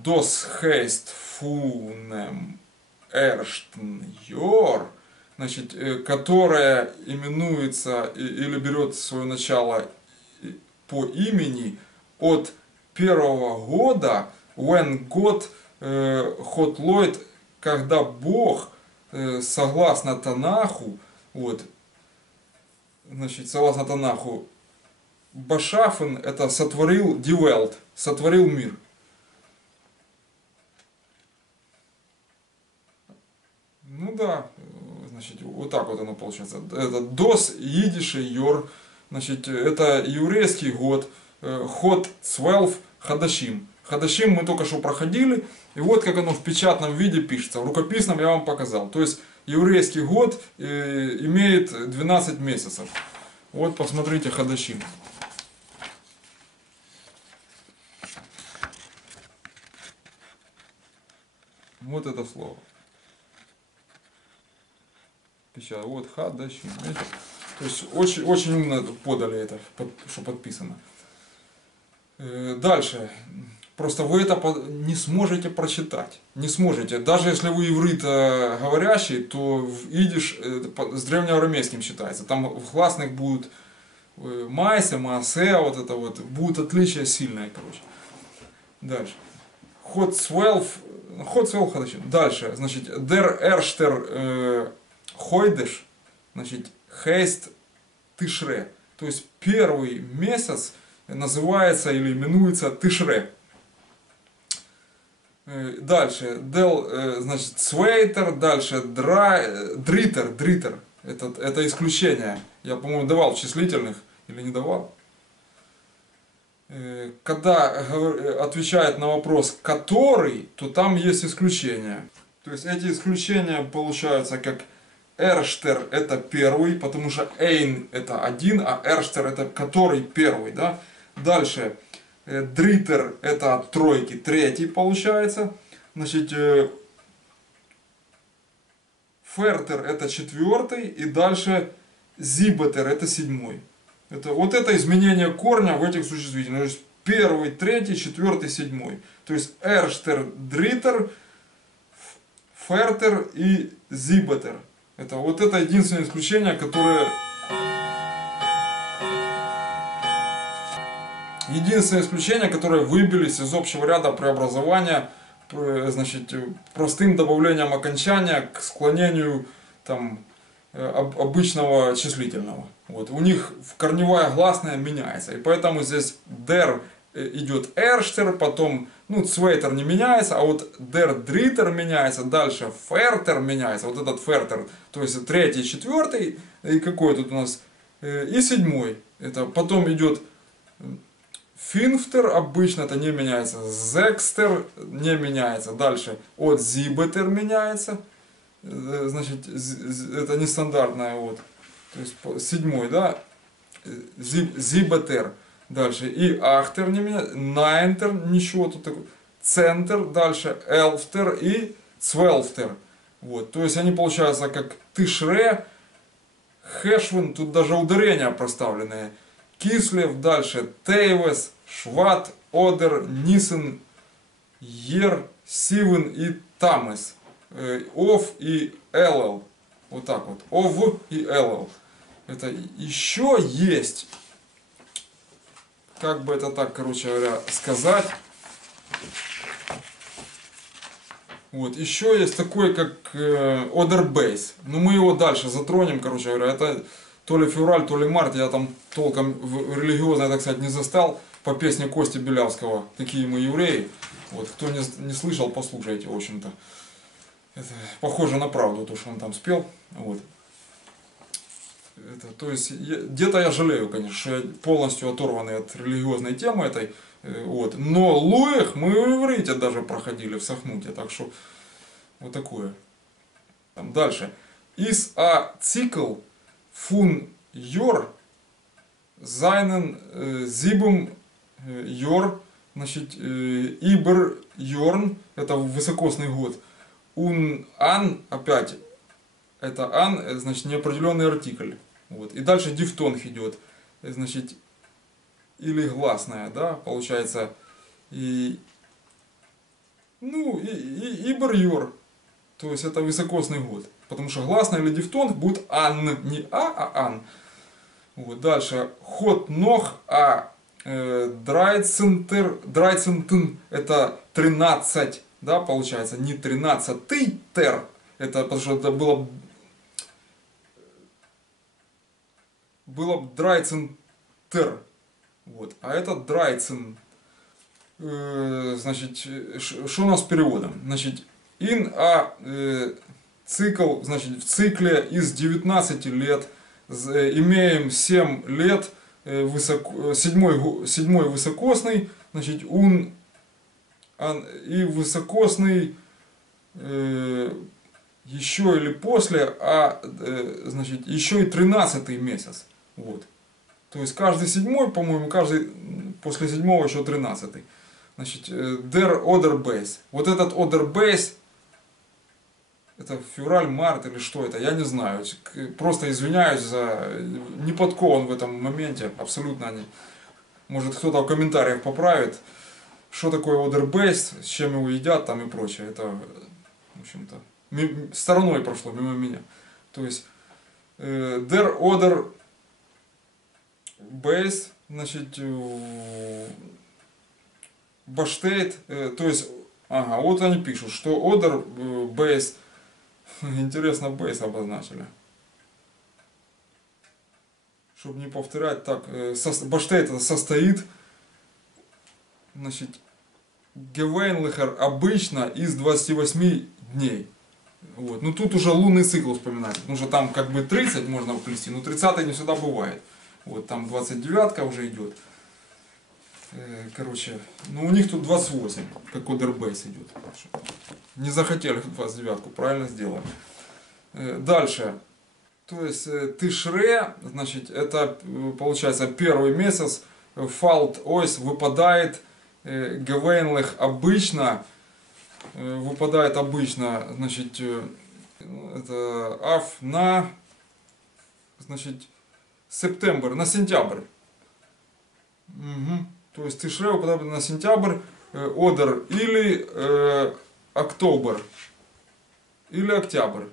Дос хейст фунем эрштн йор. Значит, которая именуется или берет свое начало по имени от первого года, when God hot Lloyd, когда Бог согласно Танаху, вот, значит, согласно Танаху, Башафен это сотворил Дивелт, сотворил мир. Ну да, значит, вот так вот оно получается. Это Дос Йидише Йор, значит, это еврейский год, Хот 12 Хадашим. Хадашим мы только что проходили, и вот как оно в печатном виде пишется, в рукописном я вам показал. То есть еврейский год имеет 12 месяцев. Вот посмотрите Хадашим. Вот это слово. Печать. Вот Хадашим. То есть очень, очень умно подали это, что подписано. Дальше. Просто вы это не сможете прочитать. Не сможете. Даже если вы иврит говорящий, то в идиш с древнеарамейским считается. Там в гласных будут майсе, маасе, вот это вот. Будут отличия сильные, короче. Дальше. Ход 12 Хадашим. Дальше. Значит, der erster хойдеш, значит, heißt Тишре. То есть первый месяц называется или именуется Тишре. Дальше, значит, Свейтер, дальше Дритер. Это исключение. Я, по-моему, давал числительных или не давал. когда отвечает на вопрос «который», то там есть исключения. То есть эти исключения получаются как Эрштер это первый, потому что Эйн это один, а Эрштер это который первый. Да? Дальше Дритер это от тройки третий получается. Значит, Фертер это четвертый, и дальше Зибетер это седьмой. Вот это изменение корня в этих существительных. То есть первый, третий, четвертый, седьмой. То есть Эрштер, Дритер, Фертер и Зибетер. Вот это единственное исключение, которое... Единственное исключение, которое выбились из общего ряда преобразования, значит, простым добавлением окончания к склонению там, обычного числительного. Вот. У них корневая гласная меняется. И поэтому здесь der идет эрштер, потом цвейтер не меняется, а вот der дритер меняется, дальше фертер меняется, вот этот фертер, то есть третий, четвертый, и какой тут у нас, и седьмой. Это потом идет финфтер, обычно это не меняется, зекстер не меняется, дальше от зибетер меняется, значит, это нестандартное вот, то есть седьмой, да, зибетер. Дальше и ахтер не меняется, найнтер, ничего тут такого, центр, дальше элфтер и цвелфтер. Вот, то есть они получаются как тишре, хэшвин, тут даже ударения проставленные. Кислев, дальше тейвес, шват, одер, нисен, ер, сивен и тамес. Ов и элл. Вот так вот. Ов и элл. Это еще есть. Как бы это так, короче говоря, сказать. Вот, еще есть такой, как Other Base. Но мы его дальше затронем, короче говоря. Это то ли февраль, то ли март. Я там толком религиозно, так сказать, не застал. По песне Кости Белявского «Такие мы евреи». Вот, кто не слышал, послушайте, в общем-то. Это похоже на правду, то, что он там спел. Вот. То есть, где-то я жалею, конечно, что я полностью оторванный от религиозной темы этой. Вот. Но Луэх мы в иврите даже проходили, в Сахнуте. Так что, вот такое. Там дальше. Ис а цикл фун йор зайнен зибум йор, значит, ибр йорн, это высокосный год. Ун ан, опять, это ан, значит, неопределенный артикль. Вот. И дальше дифтонг идет, значит, или гласная, да, получается, и ибр-йор, то есть это високосный год, потому что гласная или дифтонг будет ан, не а ан. Вот. Дальше хот ног, а драйцентен, это 13, да, получается, не 13-й тер, это потому что это было драйцентер, вот, а это драйцен. Значит, что у нас с переводом? Значит, цикл, значит, в цикле из 19 лет имеем 7 лет, седьмой высокосный, значит, и высокосный еще или после, значит, еще и 13-й месяц. Вот. То есть каждый седьмой, по-моему, каждый после седьмого еще 13-й. Значит, der other base. Вот этот other base, это февраль, март или что это, я не знаю. Просто извиняюсь за не подкован в этом моменте, абсолютно не. Может кто-то в комментариях поправит, что такое other base, с чем его едят там и прочее. Это, в общем-то, стороной прошло мимо меня. То есть, der other base, значит, баштейт, то есть, ага, вот они пишут, что other base, интересно, base обозначили. Чтобы не повторять, так, баштейт это состоит, значит, гевейнлихер обычно из 28 дней. Вот. Ну тут уже лунный цикл вспоминать, потому что там как бы 30 можно вплести, но 30 не всегда бывает. Вот там 29-ка уже идет. Короче, ну у них тут 28, как Одербейс идет. Не захотели 29-ку, правильно сделали. Дальше. То есть Тишре, значит, это получается первый месяц, фалт ось выпадает, гевейнлых обычно, значит, это аф на, значит, сентябрь, на сентябрь. Угу. То есть Тишре выпадает на сентябрь, Одер или октобер, или октябрь.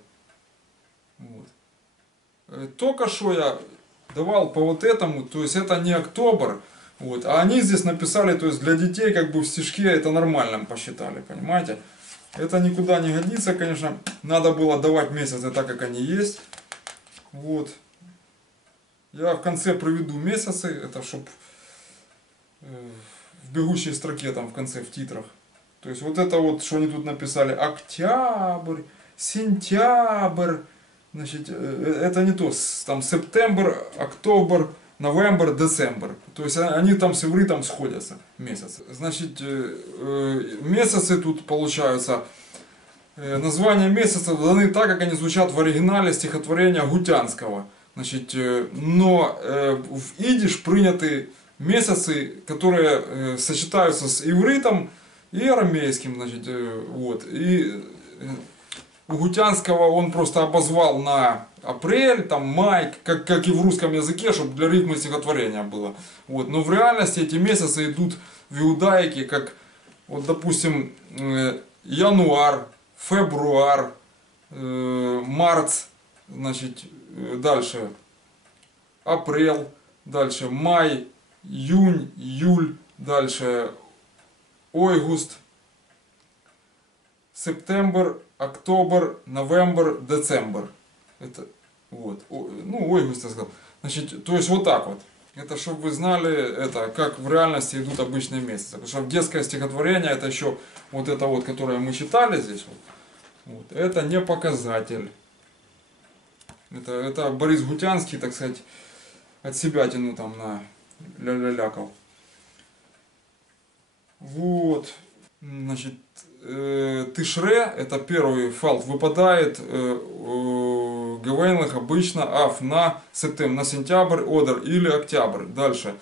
Вот. Только что я давал по вот этому, то есть это не октобер, вот, а они здесь написали, то есть для детей как бы в стишке это нормальным посчитали, понимаете? Это никуда не годится, конечно, надо было давать месяцы так, как они есть. Вот. Я в конце приведу месяцы, это чтоб в бегущей строке там в конце, в титрах. То есть вот это вот, что они тут написали, октябрь, сентябрь, значит, это не то, там сентябрь, октобер, новембр, децембр. То есть они там с ивритом сходятся, месяцы. Значит, месяцы тут получаются, названия месяцев даны так, как они звучат в оригинале стихотворения Гутянского. Значит, но в идиш приняты месяцы, которые сочетаются с ивритом и арамейским, значит, вот. И у Гутянского он просто обозвал на апрель, там май, как и в русском языке, чтобы для ритма стихотворения было. Вот. Но в реальности эти месяцы идут в иудаике, как, вот, допустим, януар, февруар, март, значит, дальше апрель, дальше май, июнь, июль, дальше ойгуст, сентябрь, октобер, новембр, децембр. Это вот. Ну, ойгуст я сказал. Значит, то есть вот так вот. Это чтобы вы знали, это как в реальности идут обычные месяцы. Потому что детское стихотворение, это еще вот это вот, которое мы читали здесь, вот, это не показатель. Это Борис Гутянский, так сказать, от себя тяну там на ля-ля-лякал. Вот. Значит, Тишре, это первый фалт, выпадает гевейнлых обычно аф на сентябрь, на сентябрь, одер или октябрь. Дальше.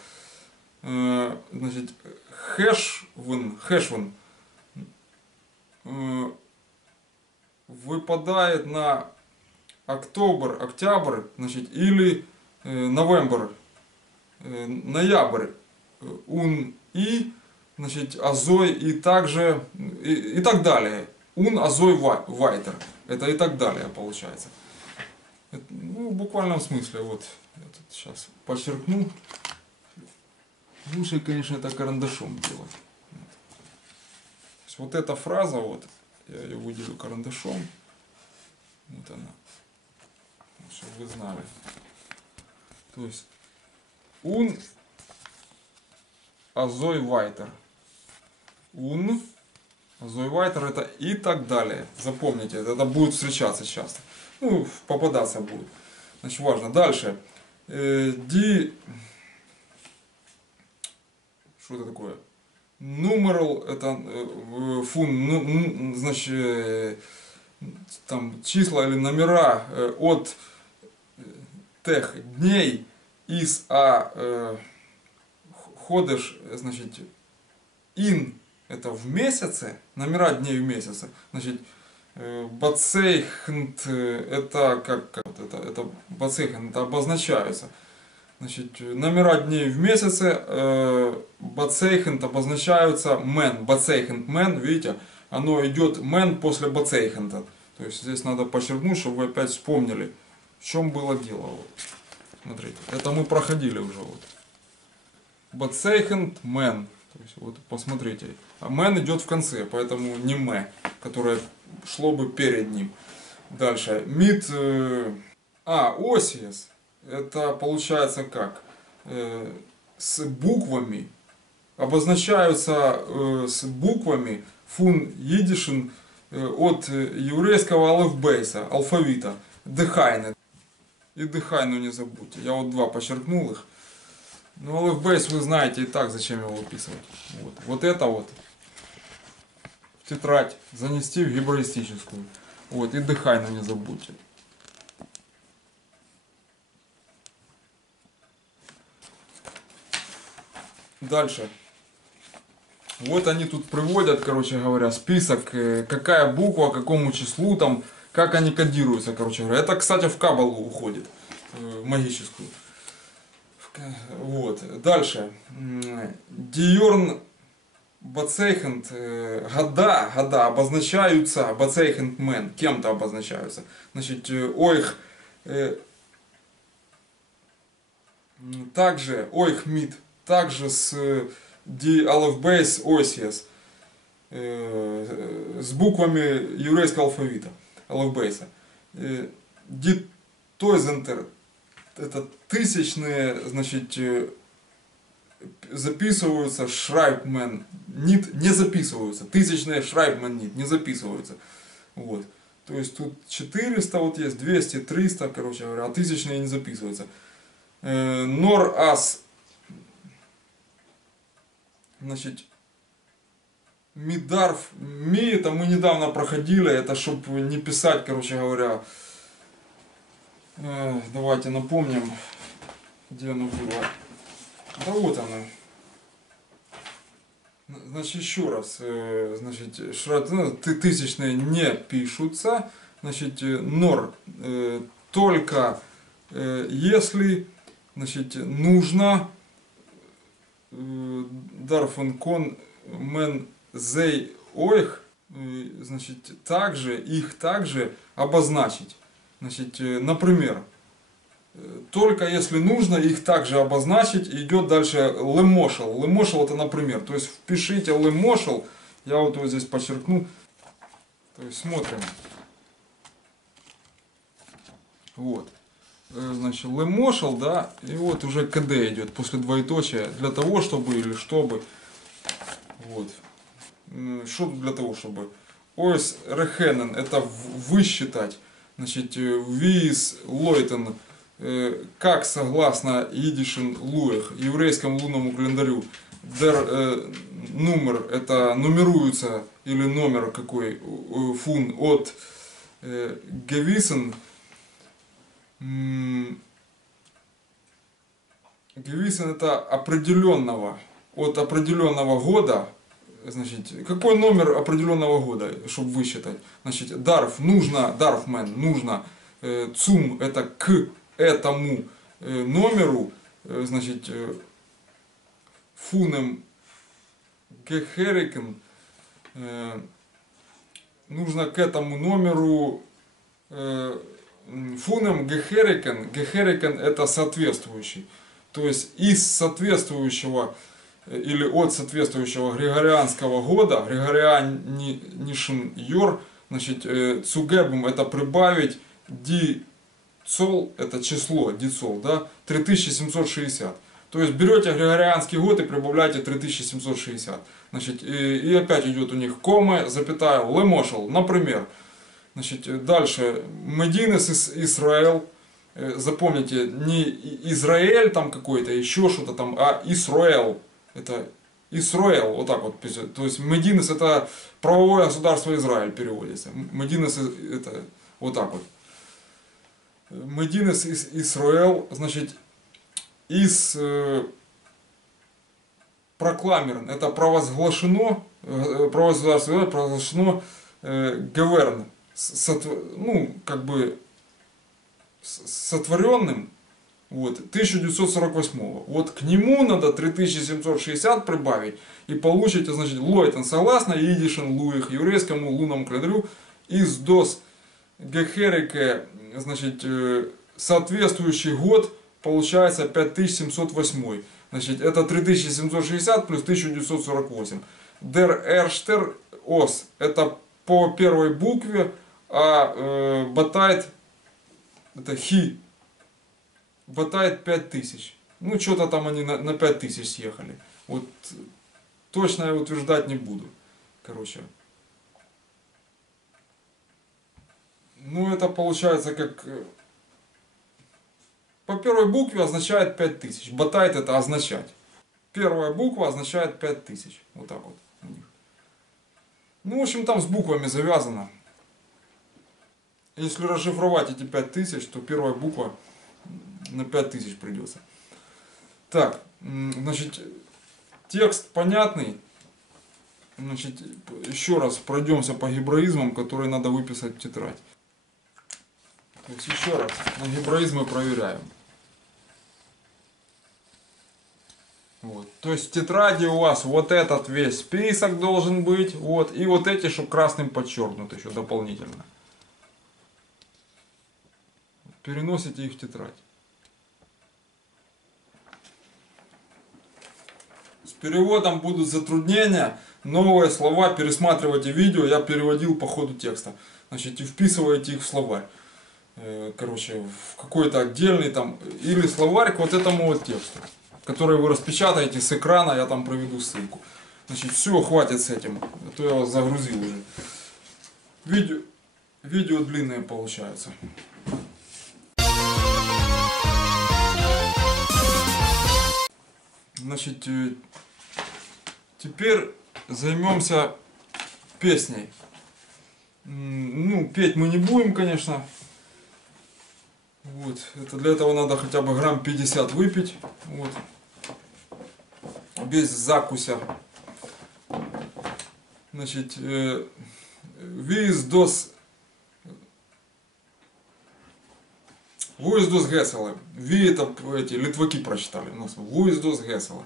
Значит, хэшвен выпадает на октябрь, значит, или новембр, ноябрь, ун и, значит, азой и также, и так далее. Ун, азой, вайтер. Это и так далее получается. Это, ну, в буквальном смысле, вот, я тут сейчас подчеркну. Лучше, конечно, это карандашом делать. Вот эта фраза, вот, я ее выделю карандашом. Вот она. Чтобы вы знали. То есть, ун, азой, вайтер. Ун, азой, вайтер, это и так далее. Запомните, это будет встречаться часто. Ну, попадаться будет. Значит, важно. Дальше. Что это такое? Numeral, это фун, значит, там числа или номера от тех дней из ходишь, значит, ин, это в месяце, номера дней в месяце, значит, бацейхнт, это как это бацейхнт, это обозначаются. Значит, номера дней в месяце, бацейхент обозначаются мен, бацейхент мен, видите, оно идет мен после бацейхента. То есть здесь надо подчеркнуть, чтобы вы опять вспомнили, в чем было дело. Вот. Смотрите, это мы проходили уже. Вот. Бацейхент мен. То есть, вот посмотрите. А мен идет в конце, поэтому не ме, которое шло бы перед ним. Дальше. Мид. Осиес. Это получается как? С буквами. Обозначаются с буквами фун едишин от еврейского алфбейса, алфавита. Дыхайны. И дыхайну не забудьте. Я вот два подчеркнул их. Ну, LFBase вы знаете и так, зачем его выписывать. Вот это вот в тетрадь занести в гибраистическую. Вот, и дыхайно не забудьте. Дальше. Вот они тут приводят, короче говоря, список, какая буква, какому числу там, как они кодируются, короче говоря. Это, кстати, в кабалу уходит, в магическую. Вот. Дальше. Диорн Бацейхенд, года обозначаются, Бацейхенд мен, кем-то обозначаются. Значит, ойх, также, ойх мид, также с ди алфбейс ойсиес, с буквами еврейского алфавита, алфбейса. Ди тойзентер, это тысячные, значит, записываются шрайбмен нит, не записываются. Тысячные шрайбмен нит не записываются. Вот. То есть тут 400 вот есть, 200, 300, короче говоря, а тысячные не записываются. Нор ас, значит, мидарф, ми, это мы недавно проходили, это чтобы не писать, короче говоря, давайте напомним, где оно было. Да вот оно. Значит, еще раз, значит, тысячные не пишутся, значит, нор только если, значит, нужно дарфен кон мен зей ойх, значит, также, их также обозначить. Значит, например, только если нужно их также обозначить, идет дальше лемошел. Лемошел это например. То есть впишите лемошел, я вот его здесь подчеркну. То есть смотрим. Вот. Значит, лемошел, да, и вот уже КД идет после двоеточия. Для того, чтобы или чтобы. Вот. Что для того, чтобы? Ойс рехенен, это высчитать. Значит, виз лойтен, как согласно идишен луэх, еврейскому лунному календарю, дер номер, это нумеруется, или номер какой, фун от гевисен, гевисен это определенного, от определенного года. Значит, какой номер определенного года, чтобы высчитать? Значит, дарф нужно, дарфмен нужно, цум это к этому номеру, значит, фунем гехерикен, нужно к этому номеру фунем гехерикен, гехерикен это соответствующий. То есть из соответствующего или от соответствующего григорианского года, григорианишн йор, значит, цугебум это прибавить, ди цол это число, ди цол, да, 3760. То есть берете григорианский год и прибавляете 3760. Значит, и опять идет у них кома, запятая, лемошел, например. Значит, дальше, Мединес Исраэл, запомните, не Израиль там какой-то, еще что-то там, а Исраэл. Это Исраэл, вот так вот. То есть Мединес это правовое государство Израиль переводится. Мединес это вот так вот. Мединес Исраэл, значит, из прокламерн, это провозглашено, правовое государство Израиль провозглашено геверн, ну, как бы сотворенным. Вот, 1948. Вот к нему надо 3760 прибавить и получите, значит, лойтен согласно идишен луих, еврейскому лунному календарю, из дос гехерике, значит, соответствующий год получается 5708. Значит, это 3760 плюс 1948. Дер эрштер ос, это по первой букве, а батайт, это хи, батает 5000. Ну, что-то там они на 5000 съехали. Вот точно я утверждать не буду. Короче. Ну, это получается как по первой букве означает 5000. Батайт это означать. Первая буква означает 5000. Вот так вот у них. Ну, в общем, там с буквами завязано. Если расшифровать эти 5000, то первая буква на 5000 придется. Так, значит, текст понятный. Значит, еще раз пройдемся по гебраизмам, которые надо выписать в тетрадь. То есть еще раз на гебраизмы проверяем. Вот. То есть в тетради у вас вот этот весь список должен быть, вот, и вот эти, что красным подчеркнуты еще дополнительно. Переносите их в тетрадь. С переводом будут затруднения, новые слова, пересматривайте видео, я переводил по ходу текста. Значит, и вписываете их в словарь. Короче, в какой-то отдельный там, или словарь к вот этому вот тексту, который вы распечатаете с экрана, я там проведу ссылку. Значит, все, хватит с этим, а то я вас загрузил уже. Видео длинное получается. Значит, теперь займемся песней. Ну, петь мы не будем, конечно. Вот, это для этого надо хотя бы грамм 50 выпить. Вот. Без закуся. Значит, виз дос Гесела. Ви это эти литваки прочитали. Вуиз дос Гесела.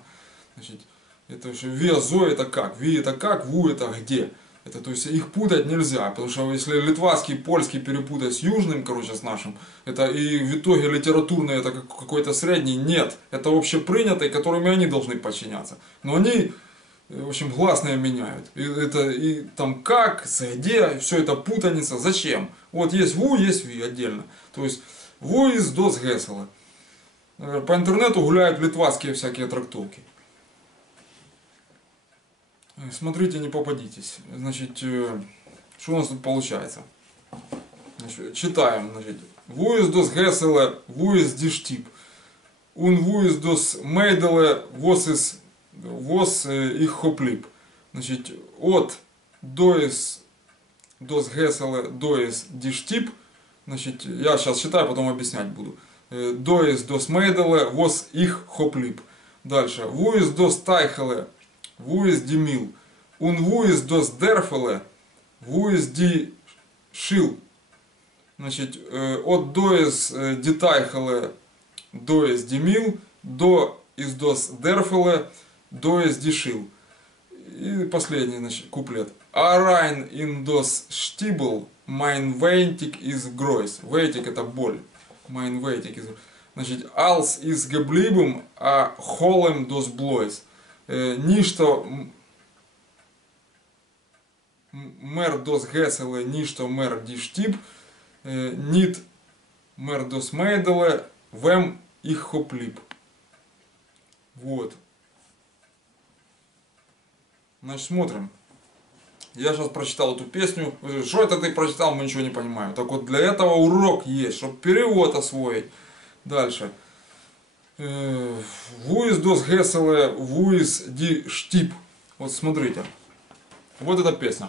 Значит, это еще виазо это как? Ви это как? Ву это где? Это, то есть их путать нельзя, потому что если литвацкий, польский перепутать с южным, короче, с нашим, это и в итоге литературный это какой-то средний, нет, это общепринятый, которыми они должны подчиняться. Но они, в общем, гласные меняют. И там как, где, все это путаница, зачем? Вот есть ву, есть ви отдельно. То есть ву из дос Гесела. По интернету гуляют литвацкие всякие трактовки. Смотрите, не попадитесь. Значит, что у нас тут получается? Значит, читаем. Значит, вуис дос Геселе, вуис диштип. Un вуис дос Мейделе, вос их хоплип. Значит, от доис дос Геселе, доис диштип. Значит, я сейчас читаю, потом объяснять буду. Доис дос Мейделе, вос их хоплип. Дальше. Вуис дос Тайхеле, вуис ди мил, un вуис дос дерфеле, вуис ди шил. Значит, от доис дитайхеле, доис ди мил, до из дос дерфеле, доис ди шил. И последний, значит, куплет. Арайн ин дос штибл, mein вейнтик из гройс. Вейтик это боль. Mein вейтик из. Значит, als из geblieben, а холем дос блойс. Ничто мер дос Геселе, ничто мер ди штиб, нит мер дос Мейделе, вем их хоплип. Вот. Значит, смотрим. Я сейчас прочитал эту песню. Что это ты прочитал, мы ничего не понимаем. Так вот, для этого урок есть, чтобы перевод освоить. Дальше. Вуис дос Геселе, вуис ди штип. Вот смотрите. Вот эта песня.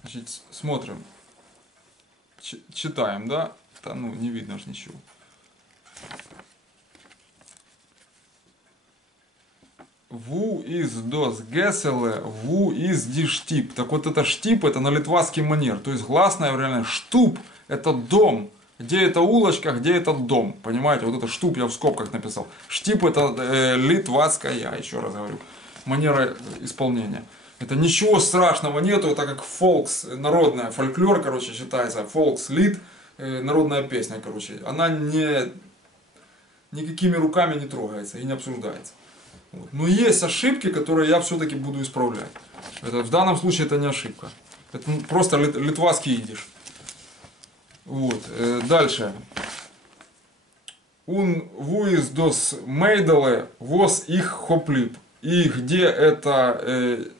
Значит, смотрим. Читаем, да? Да ну, не видно ж ничего. Ву из дос Геселе, ву из ди штип. Так вот это штип, это на литвацкий манер. То есть гласная реально штуп, это дом. Где эта улочка, где этот дом. Понимаете, вот это штуп я в скобках написал. Штип это литвацкая, еще раз говорю, манера исполнения. Это ничего страшного нету, это как фолкс, народная, фольклор, короче, считается. Фолкс, лит, народная песня, короче. Она никакими руками не трогается и не обсуждается. Вот. Но есть ошибки, которые я все-таки буду исправлять. Это, в данном случае это не ошибка. Это просто литвацкий идиш. Вот. Дальше. Un вуис дос Мейделе, вос их хоплип. И где эта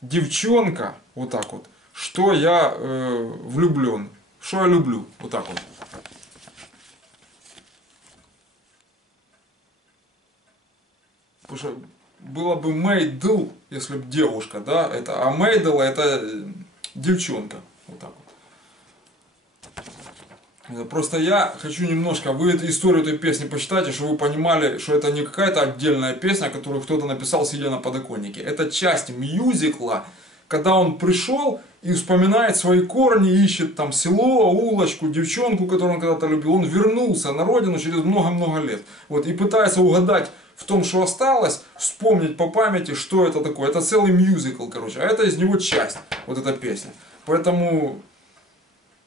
девчонка, вот так вот, что я влюблен. Что я люблю, вот так вот. Потому что было бы Мэйдл, если бы девушка, да, это, а Мэйдл это девчонка. Вот так вот. Просто я хочу немножко, вы эту историю этой песни почитайте, чтобы вы понимали, что это не какая-то отдельная песня, которую кто-то написал, сидя на подоконнике. Это часть мюзикла, когда он пришел и вспоминает свои корни, ищет там село, улочку, девчонку, которую он когда-то любил. Он вернулся на родину через много-много лет. Вот, и пытается угадать в том, что осталось, вспомнить по памяти, что это такое. Это целый мюзикл, короче. А это из него часть, вот эта песня. Поэтому,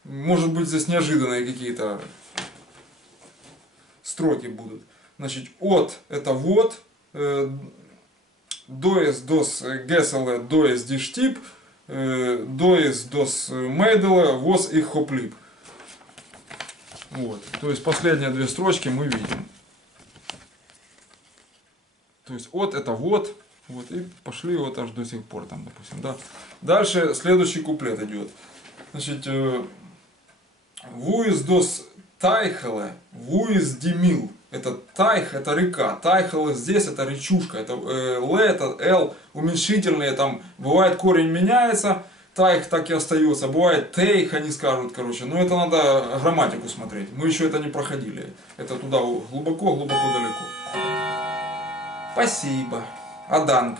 может быть, здесь неожиданные какие-то строки будут. Значит, от это вот, доес дос геселе доес диштип, доес дос мейделе воз их хоплип. Вот. То есть последние две строчки мы видим. То есть от это вот, вот и пошли вот аж до сих пор там, допустим, да. Дальше следующий куплет идет. Значит, вуис дос тайхеле, вуис димил. Это тайх, это река, тайхеле здесь это речушка, это л, это л, уменьшительные, там бывает корень меняется, тайх так и остается, бывает тейх, они скажут, короче, но это надо грамматику смотреть, мы еще это не проходили, это туда глубоко далеко. Спасибо. Аданг.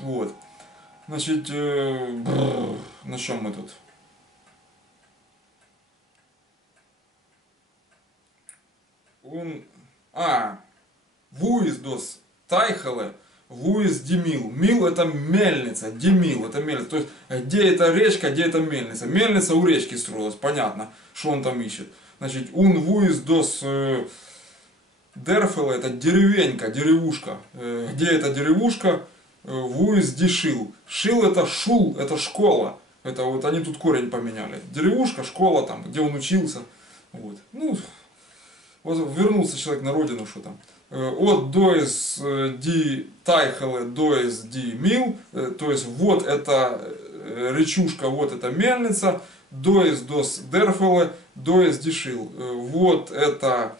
Вот. Значит, на чем мы тут? Вуис дос тайхале, вуис димил. Мил это мельница, димил это мельница. То есть, где эта речка, где эта мельница. Мельница у речки строилась, понятно, что он там ищет. Значит, вуис дос... Дерфеле это деревенька, деревушка. Где эта деревушка? Вуис дешил. Шил это шул, это школа. Это вот они тут корень поменяли. Деревушка, школа там, где он учился. Вот. Ну, вот вернулся человек на родину, что там. От доис ди тайхеле доис ди мил. То есть вот это речушка, вот это мельница. Доис дос дерфеле, доис дешил. Вот это...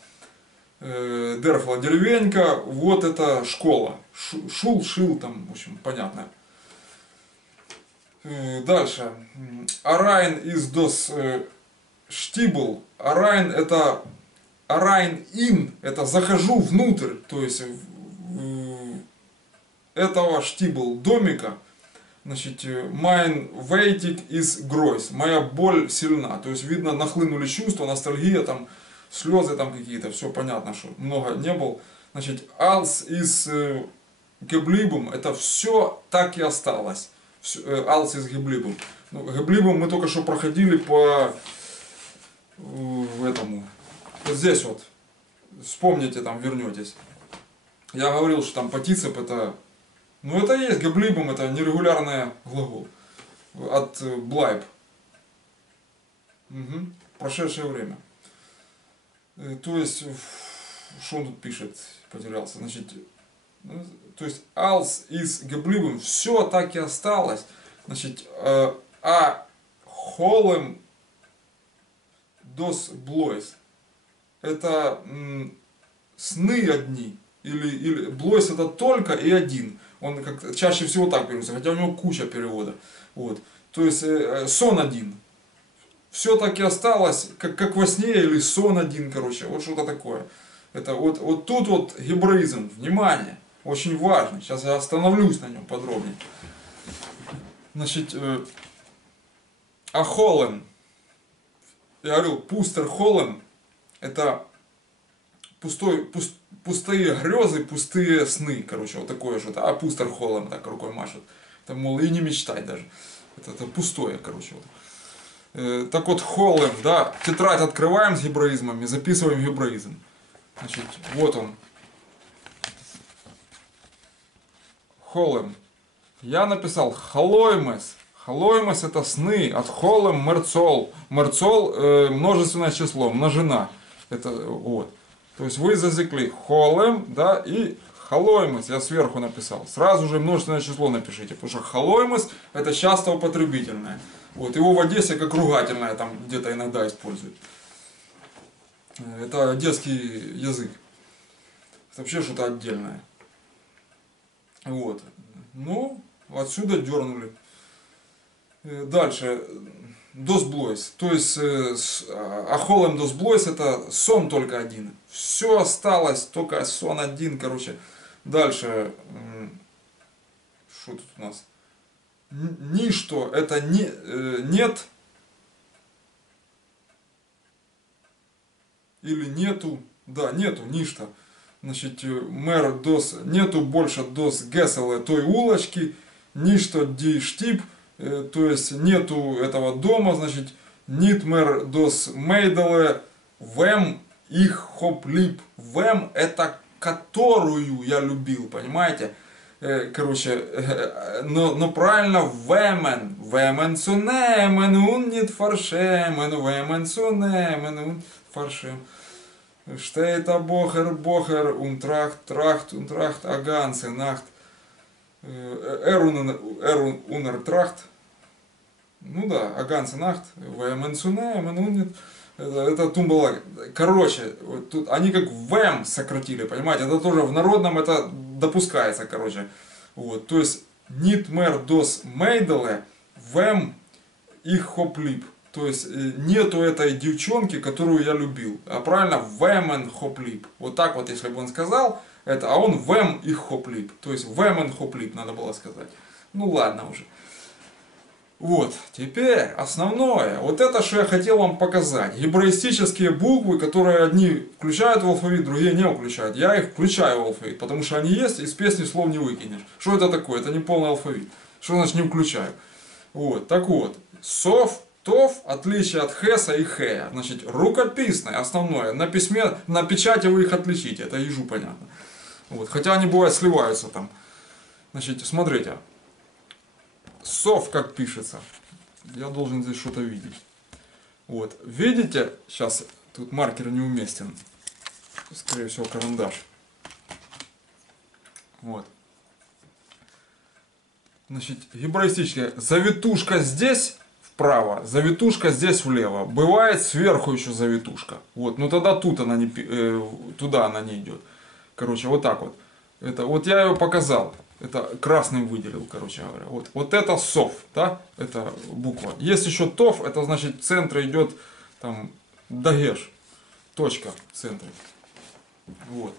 Дерфла деревенька, вот это школа. Шул, шил, там, в общем, понятно. Дальше. Арайн из дос штибл. Арайн это арайн ин, это захожу внутрь, то есть этого штибл домика. Значит, майн вейтик из гройс. Моя боль сильна. То есть, видно, нахлынули чувства, ностальгия там. Слезы там какие-то, все понятно, что много не было. Значит, алс из геблибум, это все так и осталось. Алс из геблибум. Ну, геблибум мы только что проходили по этому. Вот здесь вот. Вспомните, там вернетесь. Я говорил, что там партицип это... Ну это и есть геблибум, это нерегулярный глагол. От блайб. Угу. Прошедшее время. То есть, что он тут пишет, потерялся, значит, то есть, алс из геблибым, все так и осталось, значит, а холем дос блойс, это сны одни, или блойс это только и один, он как чаще всего так переводится, хотя у него куча перевода, вот, то есть, сон один. Все так и осталось, как во сне или сон один, короче, вот что-то такое. Это вот тут вот гебраизм, внимание, очень важно. Сейчас я остановлюсь на нем подробнее. Значит, ахолем, я говорил, пустер холем, это пустые грезы, пустые сны, короче, вот такое что-то. А пустер холем, так рукой машет. Это, мол, и не мечтай даже. Это пустое, короче, вот. Так вот, холем, да, тетрадь открываем с гебраизмами, записываем гебраизм. Значит, вот он. Холем. Я написал халоймес. Халоймес это сны. От холем мерцол. Мерцол множественное число, множина. Это вот. То есть вы засекли холем, да, и халоймес. Я сверху написал. Сразу же множественное число напишите. Потому что халоймес это часто употребительное. Вот, его в Одессе как ругательное там где-то иногда используют. Это детский язык. Это вообще что-то отдельное. Вот. Ну, отсюда дернули. Дальше. Dos Blois. То есть Ахолем Dos Blois это сон только один. Все осталось, только сон один, короче. Дальше. Что тут у нас? Ничто это нет или нету. Да, нету, ничто. Значит, мэр дос, нету больше дос геселе той улочки, ничто ди штип, то есть нету этого дома, значит, нит мэр дос мейделе, вем их хоплип. Вем это которую я любил, понимаете? Короче, но правильно вемен. Вемен сунемен ун нит фаршемен, вемен сунемен ун фаршем. Steht a Bocher und Tracht a ganze Nacht. Unertracht. Ну да, а ganze Nacht. Это тумбала. Короче, вот тут они как вэм сократили, понимаете? Это тоже в народном это допускается, короче. Вот, то есть нит мэр дос мейделе вэм их хоплип. То есть нету этой девчонки, которую я любил. А правильно, вэмен хоплип. Вот так вот, если бы он сказал это, а он вэм их хоплип. То есть вэмен хоплип надо было сказать. Ну ладно уже. Вот, теперь основное. Вот это, что я хотел вам показать. Гебраистические буквы, которые одни включают в алфавит, другие не включают. Я их включаю в алфавит, потому что они есть, из песни слов не выкинешь. Что это такое? Это не полный алфавит. Что значит не включаю? Вот, так вот. Сов. ТОВ, отличие от ХЭСа и ХЭЯ. Значит, рукописное, основное. На письме, на печати вы их отличите, это ежу понятно. Вот. Хотя они бывают сливаются там. Значит, смотрите. СОВ как пишется. Я должен здесь что-то видеть. Вот. Видите, сейчас тут маркер неуместен. Скорее всего карандаш. Вот. Значит, гебраистические. Завитушка здесь вправо, завитушка здесь влево. Бывает сверху еще завитушка. Вот, но тогда тут она не, туда она не идет. Короче, вот так вот. Это, вот я ее показал. Это красным выделил, короче говоря. Вот это СОВ, да, это буква. Есть еще ТОВ, это значит в центре идет там дагеш. Точка в центре. Вот.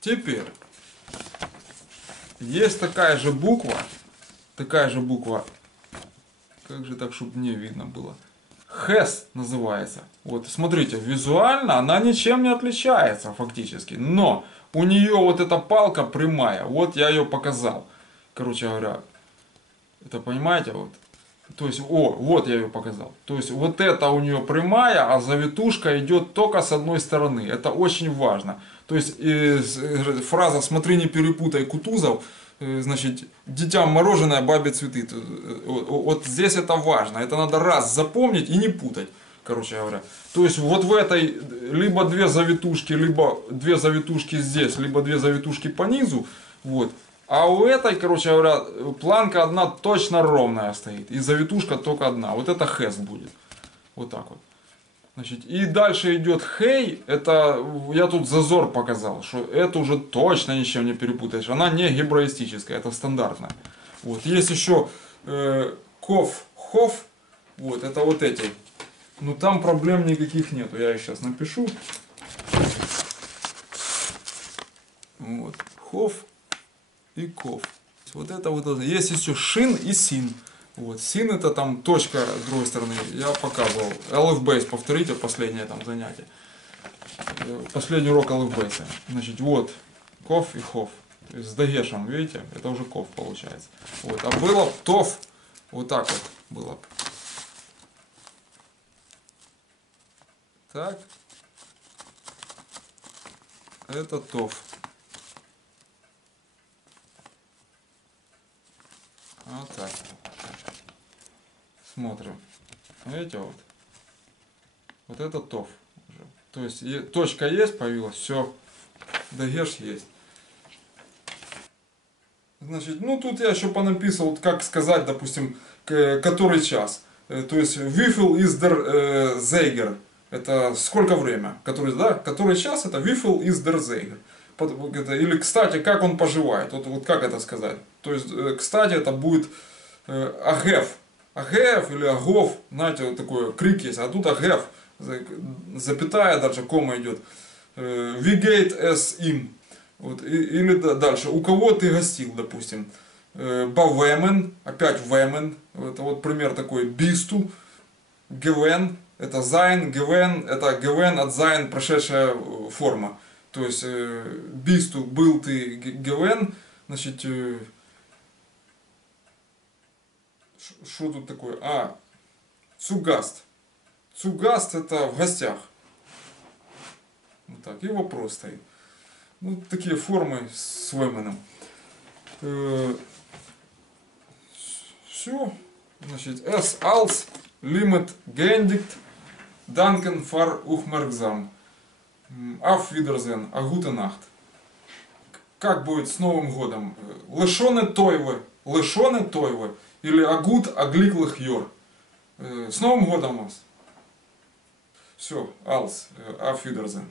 Теперь есть такая же буква, как же так, чтобы мне видно было, ХЭС называется. Вот смотрите, визуально она ничем не отличается фактически, но у нее вот эта палка прямая, вот я ее показал, короче говоря, это понимаете, вот. То есть, вот я ее показал. То есть, вот это у нее прямая, а завитушка идет только с одной стороны. Это очень важно. То есть, фраза «смотри, не перепутай, Кутузов», значит, «детям мороженое, бабе цветы». Вот здесь это важно. Это надо раз запомнить и не путать, короче говоря. То есть, вот в этой либо две завитушки здесь, либо две завитушки по низу. Вот. А у этой, короче говоря, планка одна точно ровная стоит. И завитушка только одна. Вот это хэс будет. Вот так вот. Значит, и дальше идет хей. Это я тут зазор показал, что это уже точно ничем не перепутаешь. Она не гебраистическая, это стандартная. Вот. Есть еще ков, хов. Вот, это вот эти. Но там проблем никаких нету. Я их сейчас напишу. Вот. Хов и ков. Вот это вот. Есть еще шин и син. Вот. Син это там точка с другой стороны. Я показывал. LFBase, повторите последнее там занятие. Последний урок LFBase. Значит, вот. Ков и хов. То есть с дагешем, видите? Это уже ков получается. Вот. А было тов. Вот так вот было. Так. Это тов. Вот так. Смотрим. Видите, вот. Вот это тов. То есть точка есть, появилась, все. Дагеш есть. Значит, ну тут я еще понаписал, как сказать, допустим, который час. То есть, wie viel ist der Zeiger? Это сколько время? Который час, это wie viel ist der Zeiger? Или, кстати, как он поживает? Вот как это сказать? То есть, кстати, это будет агеф. Агеф или агов, знаете, вот такой крик есть, а тут агеф, запятая, дальше кома идет. Wie es ihm? Вот, или дальше, у кого ты гостил, допустим. Бавемен, опять вемен, это вот пример такой, бисту, гевен, это sein, гевен, это гевен от sein прошедшая форма. То есть, бисту, был ты, гевен, значит, что тут такое? Цугаст. Цугаст это в гостях. Вот так, и вопрос стоит. Ну, такие формы с веменом. Все. Значит, es als limit geendigt. Danken für Aufmerksam. Auf Wiedersehen. A gute Nacht. Как будет с Новым годом? Лешоне тойве. Лешоне тойве. Или агут агликлых йор. С Новым годом вас. Все, als. Auf Wiedersehen.